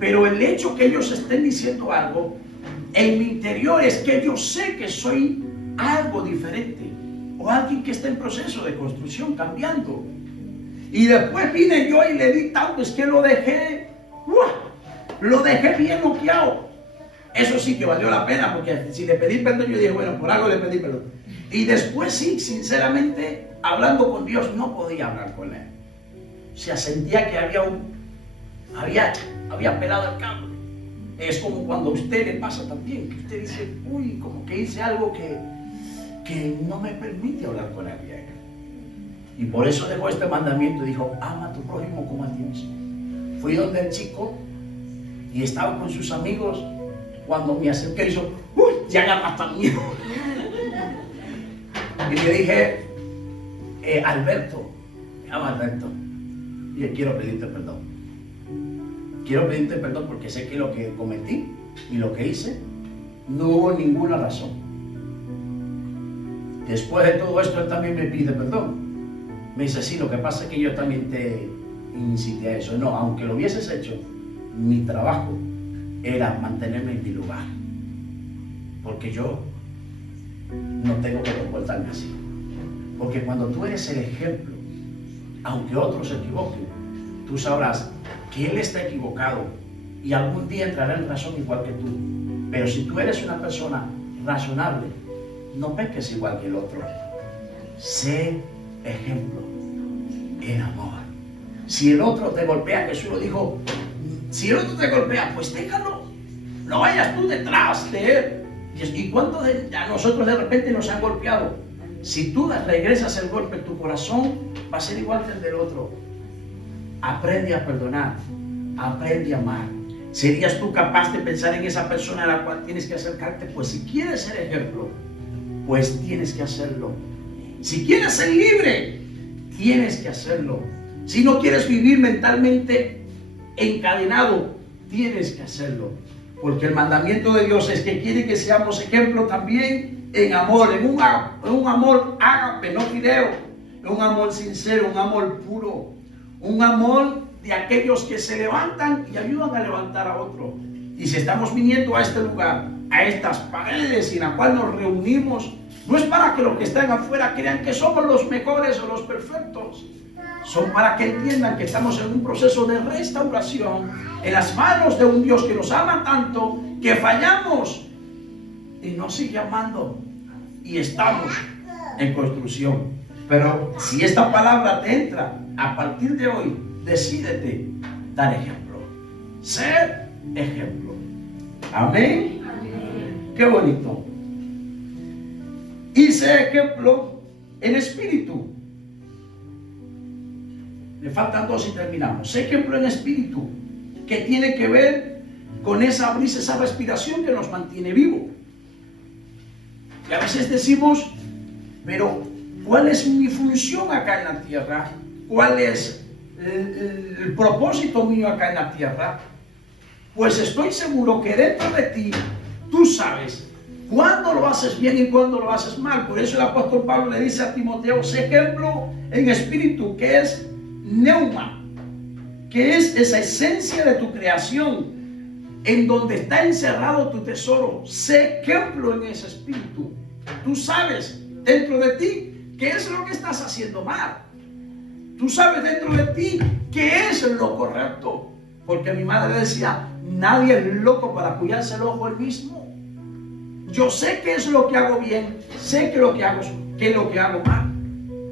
Pero el hecho que ellos estén diciendo algo en mi interior es que yo sé que soy algo diferente. O alguien que está en proceso de construcción, cambiando. Y después vine yo y le di tanto, es que lo dejé bien noqueado. Eso sí que valió la pena, porque si le pedí perdón, yo dije, bueno, por algo le pedí perdón. Y después sí, sinceramente, hablando con Dios, no podía hablar con él. O sea, sentía que había pelado el cable. Es como cuando a usted le pasa también, que usted dice, uy, como que hice algo que no me permite hablar con alguien. Y por eso dejó este mandamiento y dijo, ama a tu prójimo como a ti mismo. Fui donde el chico y estaba con sus amigos. Cuando me acerqué, hizo, uy, ya agarra tan miedo. Y le dije, Alberto, me llamo Alberto, y quiero pedirte perdón. Quiero pedirte perdón porque sé que lo que cometí y lo que hice no hubo ninguna razón. Después de todo esto, él también me pide perdón. Me dice, sí, lo que pasa es que yo también te incité a eso. No, aunque lo hubieses hecho, mi trabajo era mantenerme en mi lugar. Porque yo no tengo que comportarme así. Porque cuando tú eres el ejemplo, aunque otros se equivoquen, tú sabrás que él está equivocado y algún día entrará en razón igual que tú. Pero si tú eres una persona razonable, no peques igual que el otro. Sé ejemplo en amor. Si el otro te golpea, Jesús lo dijo, si el otro te golpea, pues déjalo. No vayas tú detrás de él. ¿Y cuánto a nosotros de repente nos han golpeado? Si tú regresas el golpe, tu corazón va a ser igual que el del otro. Aprende a perdonar, aprende a amar. ¿Serías tú capaz de pensar en esa persona a la cual tienes que acercarte? Pues si quieres ser ejemplo, pues tienes que hacerlo. Si quieres ser libre, tienes que hacerlo. Si no quieres vivir mentalmente encadenado, tienes que hacerlo. Porque el mandamiento de Dios es que quiere que seamos ejemplo también en amor, en un amor ágape, no fideo, un amor sincero, un amor puro, un amor de aquellos que se levantan y ayudan a levantar a otro. Y si estamos viniendo a este lugar, a estas paredes en la cual nos reunimos, no es para que los que están afuera crean que somos los mejores o los perfectos. Son para que entiendan que estamos en un proceso de restauración en las manos de un Dios que nos ama tanto, que fallamos y nos sigue amando y estamos en construcción. Pero si esta palabra te entra, a partir de hoy, decídete dar ejemplo. Ser ejemplo. Amén. Amén. Qué bonito. Y ser ejemplo en espíritu. Le faltan dos y terminamos. Ser ejemplo en espíritu, que tiene que ver con esa brisa, esa respiración que nos mantiene vivo. Y a veces decimos, pero ¿cuál es mi función acá en la tierra? ¿Cuál es el propósito mío acá en la tierra? pues estoy seguro que dentro de ti tú sabes cuándo lo haces bien y cuándo lo haces mal. Por eso el apóstol Pablo le dice a Timoteo: sé ejemplo en espíritu, que es neuma, que es esa esencia de tu creación, en donde está encerrado tu tesoro. Sé ejemplo en ese espíritu. Tú sabes dentro de ti qué es lo que estás haciendo mal. Tú sabes dentro de ti qué es lo correcto. Porque mi madre decía: nadie es loco para cuidarse el ojo él mismo. Yo sé qué es lo que hago bien, sé qué es lo que hago mal.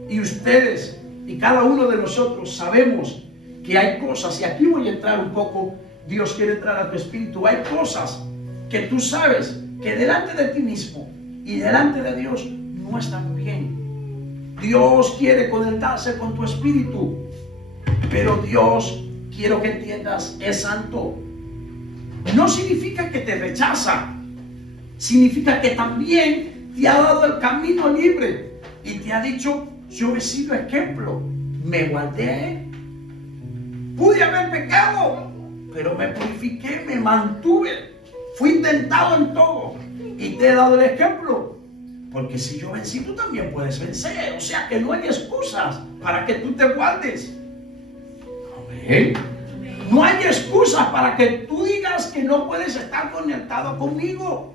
Y ustedes y cada uno de nosotros sabemos que hay cosas, y aquí voy a entrar un poco, Dios quiere entrar a tu espíritu. Hay cosas que tú sabes que delante de ti mismo y delante de Dios no están bien. Dios quiere conectarse con tu espíritu, pero Dios, quiero que entiendas, es santo. No significa que te rechaza, significa que también te ha dado el camino libre y te ha dicho: yo he sido ejemplo, me guardé, pude haber pecado, pero me purifiqué, me mantuve, fui tentado en todo y te he dado el ejemplo. Porque si yo vencí, tú también puedes vencer. O sea que no hay excusas para que tú te guardes. Amén. No hay excusas para que tú digas que no puedes estar conectado conmigo.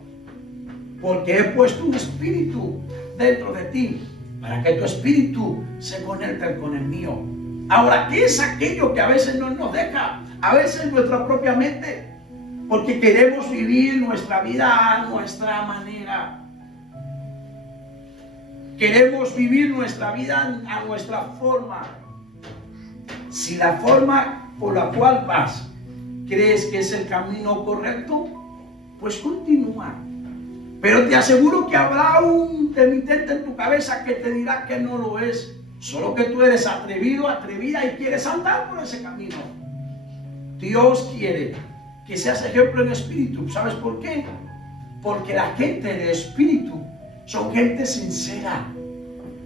Porque he puesto un espíritu dentro de ti para que tu espíritu se conecte con el mío. Ahora, ¿qué es aquello que a veces no nos deja? A veces nuestra propia mente. Porque queremos vivir nuestra vida a nuestra manera. Queremos vivir nuestra vida a nuestra forma. Si la forma por la cual vas crees que es el camino correcto, pues continúa. Pero te aseguro que habrá un intermitente en tu cabeza que te dirá que no lo es. Solo que tú eres atrevido, atrevida y quieres andar por ese camino. Dios quiere que seas ejemplo en espíritu. ¿Sabes por qué? Porque la gente de espíritu son gente sincera,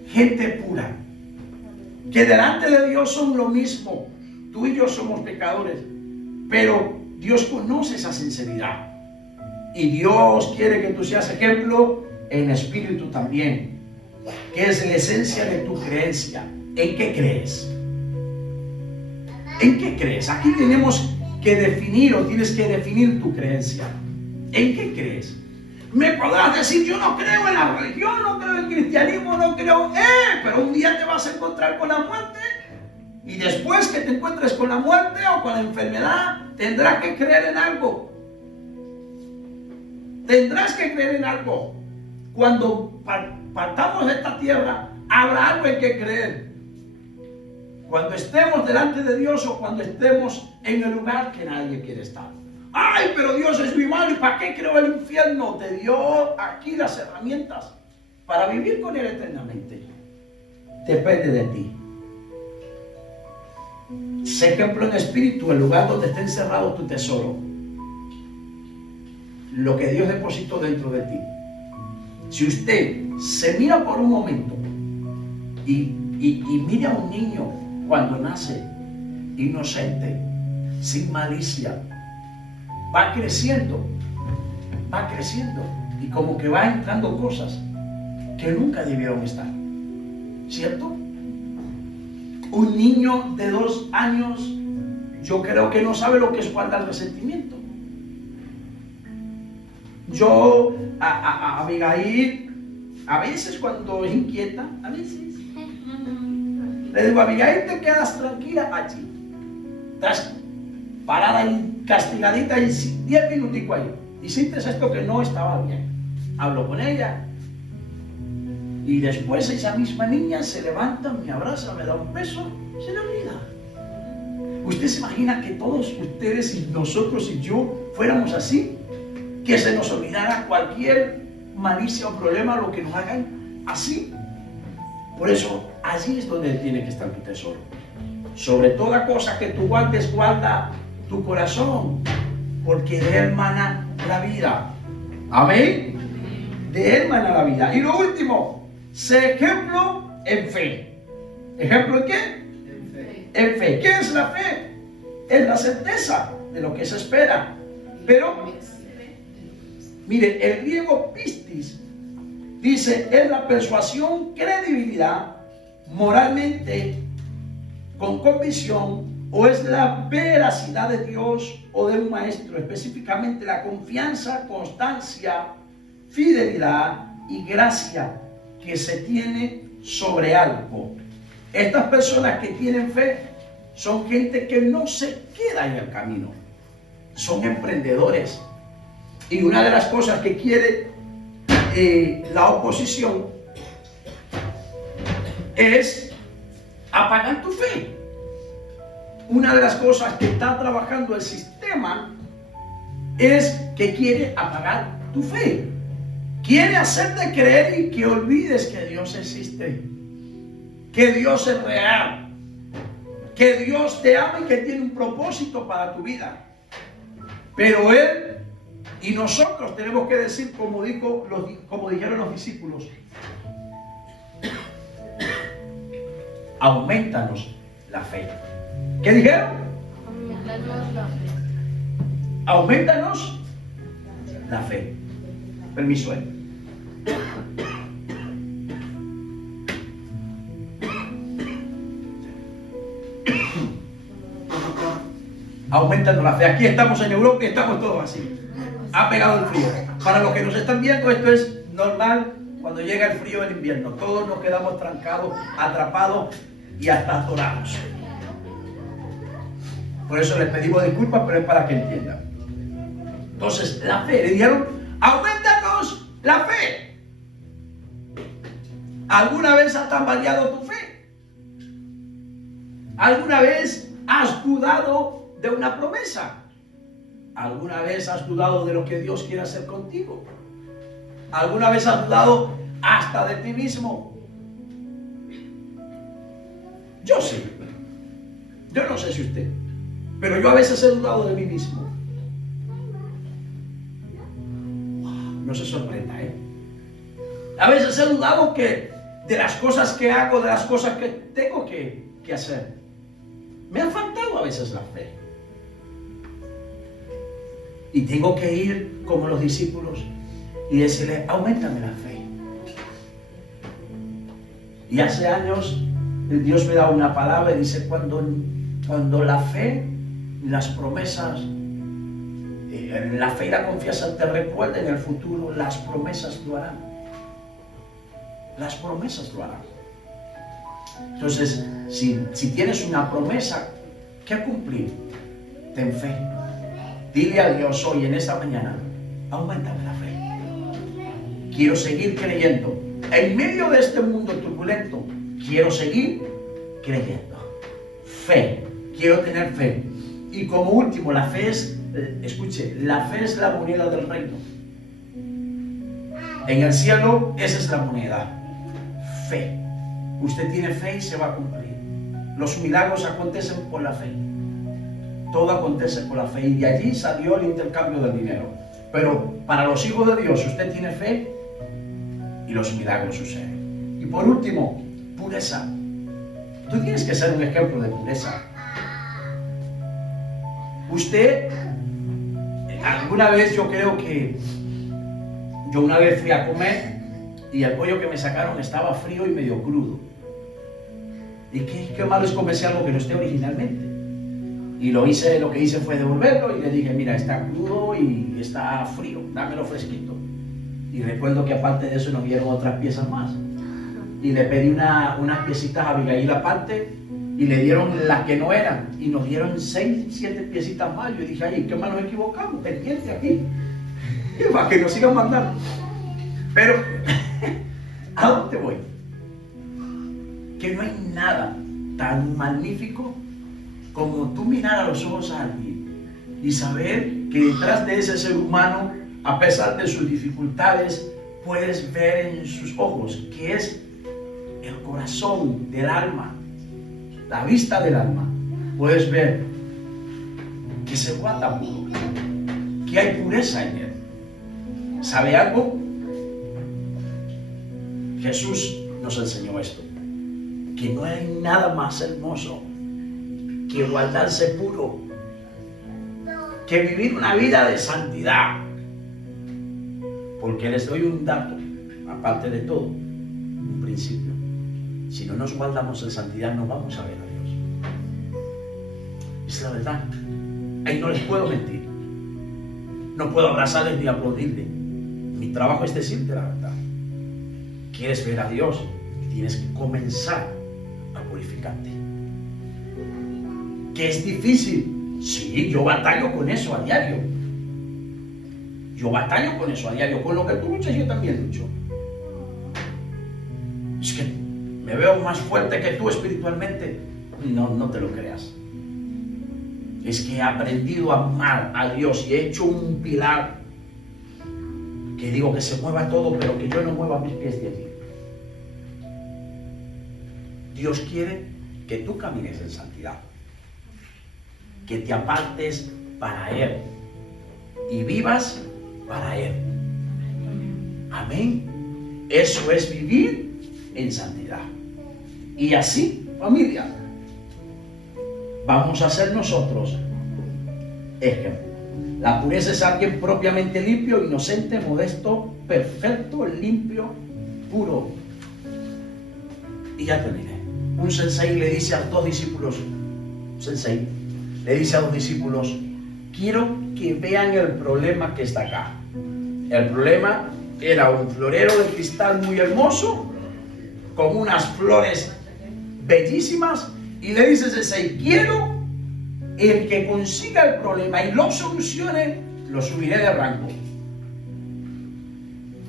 gente pura, que delante de Dios son lo mismo. Tú y yo somos pecadores, pero Dios conoce esa sinceridad. Y Dios quiere que tú seas ejemplo en espíritu también, que es la esencia de tu creencia. ¿En qué crees? ¿En qué crees? Aquí tenemos que definir, o tienes que definir tu creencia. ¿En qué crees? Me podrás decir: yo no creo en la religión, no creo en el cristianismo, no creo... pero un día te vas a encontrar con la muerte. Y después que te encuentres con la muerte o con la enfermedad, tendrás que creer en algo. Tendrás que creer en algo. Cuando partamos de esta tierra, habrá algo en que creer. Cuando estemos delante de Dios o cuando estemos en el lugar que nadie quiere estar. ¡Ay, pero Dios es mi malo! ¿Y para qué creo el infierno? Te dio aquí las herramientas para vivir con Él eternamente. Depende de ti. Sé ejemplo en espíritu, el lugar donde esté encerrado tu tesoro. Lo que Dios depositó dentro de ti. Si usted se mira por un momento y mira a un niño cuando nace, inocente, sin malicia, va creciendo, y como que va entrando cosas que nunca debieron estar, ¿cierto? Un niño de 2 años, yo creo que no sabe lo que es guardar resentimiento. Yo a Abigail, a veces cuando es inquieta, a veces le digo: Abigail, te quedas tranquila allí, estás parada y castigadita y 10 minuticos ahí. Hiciste esto que no estaba bien. Hablo con ella y después esa misma niña se levanta, me abraza, me da un beso, se le olvida. ¿Usted se imagina que todos ustedes y nosotros y yo fuéramos así? Que se nos olvidara cualquier malicia o problema, lo que nos hagan así. Por eso, allí es donde tiene que estar tu tesoro. Sobre toda cosa que tú guardes, guarda tu corazón, porque de él mana la vida. Amén. De él mana la vida. Y lo último, sé ejemplo en fe. ¿Ejemplo en qué? En fe. En fe. ¿Qué es la fe? Es la certeza de lo que se espera, Pero, mire, el griego pistis dice, es la persuasión, credibilidad, moralmente, con convicción, o es la veracidad de Dios o de un maestro, específicamente la confianza, constancia, fidelidad y gracia que se tiene sobre algo. Estas personas que tienen fe son gente que no se queda en el camino, son emprendedores. Y una de las cosas que quiere la oposición es apagar tu fe. Una de las cosas que está trabajando el sistema es que quiere apagar tu fe. Quiere hacerte creer y que olvides que Dios existe, que Dios es real, que Dios te ama y que tiene un propósito para tu vida. Pero Él y nosotros tenemos que decir, como dijeron los discípulos, aumentanos la fe. ¿Qué dijeron? Aumentanos la fe. Permiso, Aumentanos la fe. Aquí estamos en Europa y estamos todos así. Ha pegado el frío. Para los que nos están viendo, esto es normal cuando llega el frío del invierno. Todos nos quedamos trancados, atrapados y hasta atorados. Por eso les pedimos disculpas, pero es para que entiendan. Entonces, la fe, le dijeron, aumentanos la fe. ¿Alguna vez has tambaleado tu fe? ¿Alguna vez has dudado de una promesa? ¿Alguna vez has dudado de lo que Dios quiere hacer contigo? ¿Alguna vez has dudado hasta de ti mismo? Yo sí. Yo no sé si usted, pero yo a veces he dudado de mí mismo. No se sorprenda, A veces he dudado de las cosas que hago, de las cosas que tengo que hacer. Me ha faltado a veces la fe. Y tengo que ir como los discípulos y decirle, auméntame la fe. Y hace años Dios me da una palabra y dice, cuando la fe, las promesas, la fe y la confianza te recuerden en el futuro, las promesas lo harán. Las promesas lo harán. Entonces, si tienes una promesa que cumplir, ten fe. Dile a Dios hoy, en esta mañana, auméntame la fe. Quiero seguir creyendo. En medio de este mundo turbulento, quiero seguir creyendo. Fe. Quiero tener fe. Y como último, la fe es, escuche, la fe es la moneda del reino. En el cielo, esa es la moneda. Fe. Usted tiene fe y se va a cumplir. Los milagros acontecen por la fe. Todo acontece por la fe. Y de allí salió el intercambio del dinero. Pero para los hijos de Dios, usted tiene fe y los milagros suceden. Y por último, pureza. Tú tienes que ser un ejemplo de pureza. Usted, alguna vez yo creo que yo una vez fui a comer y el pollo que me sacaron estaba frío y medio crudo. ¿Y qué malo es comerse algo que no esté originalmente? Y lo que hice fue devolverlo y le dije, mira, está crudo y está frío, dámelo fresquito. Y recuerdo que aparte de eso nos dieron otras piezas más. Y le pedí unas piecitas a Abigail aparte y le dieron las que no eran. Y nos dieron 6, 7 piecitas más. Yo dije, ay, qué mal nos equivocamos, pendiente aquí. Y para que nos sigan mandando. Pero, ¿a dónde voy? Que no hay nada tan magnífico como tú mirar a los ojos a alguien y saber que detrás de ese ser humano, a pesar de sus dificultades, puedes ver en sus ojos que es el corazón del alma, la vista del alma. Puedes ver que se guarda puro, que hay pureza en él. ¿Sabe algo? Jesús nos enseñó esto, que no hay nada más hermoso que guardarse puro que vivir una vida de santidad. Porque les doy un dato, aparte de todo, un principio. Si no nos guardamos en santidad, no vamos a ver a Dios. Es la verdad. Ahí no les puedo mentir. No puedo abrazarles ni aplaudirles. Mi trabajo es decirte la verdad. ¿Quieres ver a Dios? Tienes que comenzar a purificarte. ¿Que es difícil? Sí, yo batallo con eso a diario. Yo batallo con eso a diario. Con lo que tú luchas, yo también lucho. Es que me veo más fuerte que tú espiritualmente. No te lo creas. Es que he aprendido a amar a Dios y he hecho un pilar que digo que se mueva todo, pero que yo no mueva mis pies de allí. Dios quiere que tú camines en santidad, que te apartes para Él y vivas para Él. Amén. Eso es vivir en santidad. Y así, familia, vamos a ser nosotros ejemplo. La pureza es alguien propiamente limpio, inocente, modesto, perfecto, limpio, puro. Y ya terminé. Un sensei le dice a dos discípulos, le dice a dos discípulos, quiero que vean el problema que está acá. El problema era un florero de cristal muy hermoso, con unas flores bellísimas, y le dice el sensei, quiero el que consiga el problema y lo solucione, lo subiré de rango.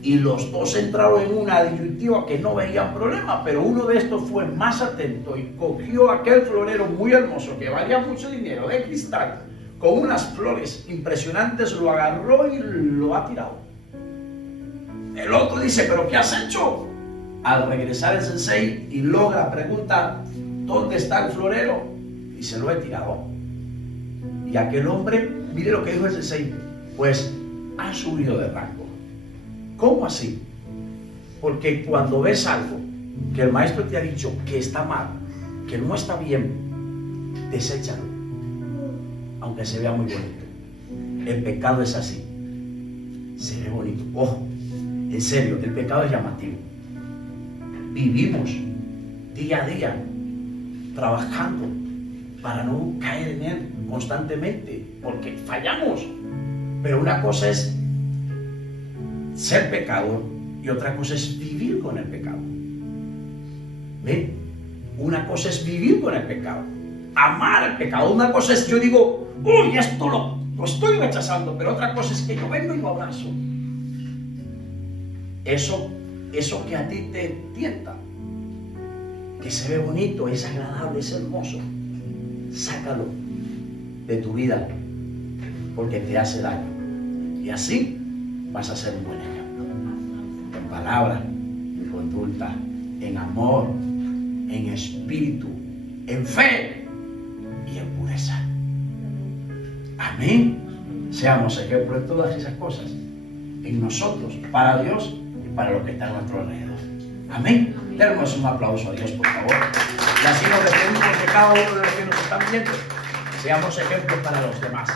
Y los dos entraron en una disyuntiva que no veían problema, pero uno de estos fue más atento y cogió aquel florero muy hermoso que valía mucho dinero, de cristal, con unas flores impresionantes, lo agarró y lo ha tirado. El otro dice, ¿pero qué has hecho? Al regresar el sensei y logra preguntar, ¿dónde está el florero? Y se lo he tirado. Y aquel hombre, mire lo que dijo el sensei, pues ha subido de rango. ¿Cómo así? Porque cuando ves algo que el maestro te ha dicho que está mal, que no está bien, deséchalo, aunque se vea muy bonito. El pecado es así, se ve bonito. Ojo, en serio, el pecado es llamativo. Vivimos día a día trabajando para no caer en él constantemente, porque fallamos. Pero una cosa es ser pecador y otra cosa es vivir con el pecado. ¿Ven? Una cosa es vivir con el pecado, amar el pecado. Una cosa es yo digo, uy, esto lo estoy rechazando, pero otra cosa es que yo vengo y lo abrazo. Eso que a ti te tienta, que se ve bonito, es agradable, es hermoso, sácalo de tu vida porque te hace daño. Y así vas a ser un buen ejemplo. En palabra, en conducta, en amor, en espíritu, en fe y en pureza. Amén. Seamos ejemplo en todas esas cosas. En nosotros, para Dios y para lo que está a nuestro alrededor. Amén. Demos un aplauso a Dios, por favor. Y así nos despedimos de cada uno de los que nos están viendo. Seamos ejemplos para los demás.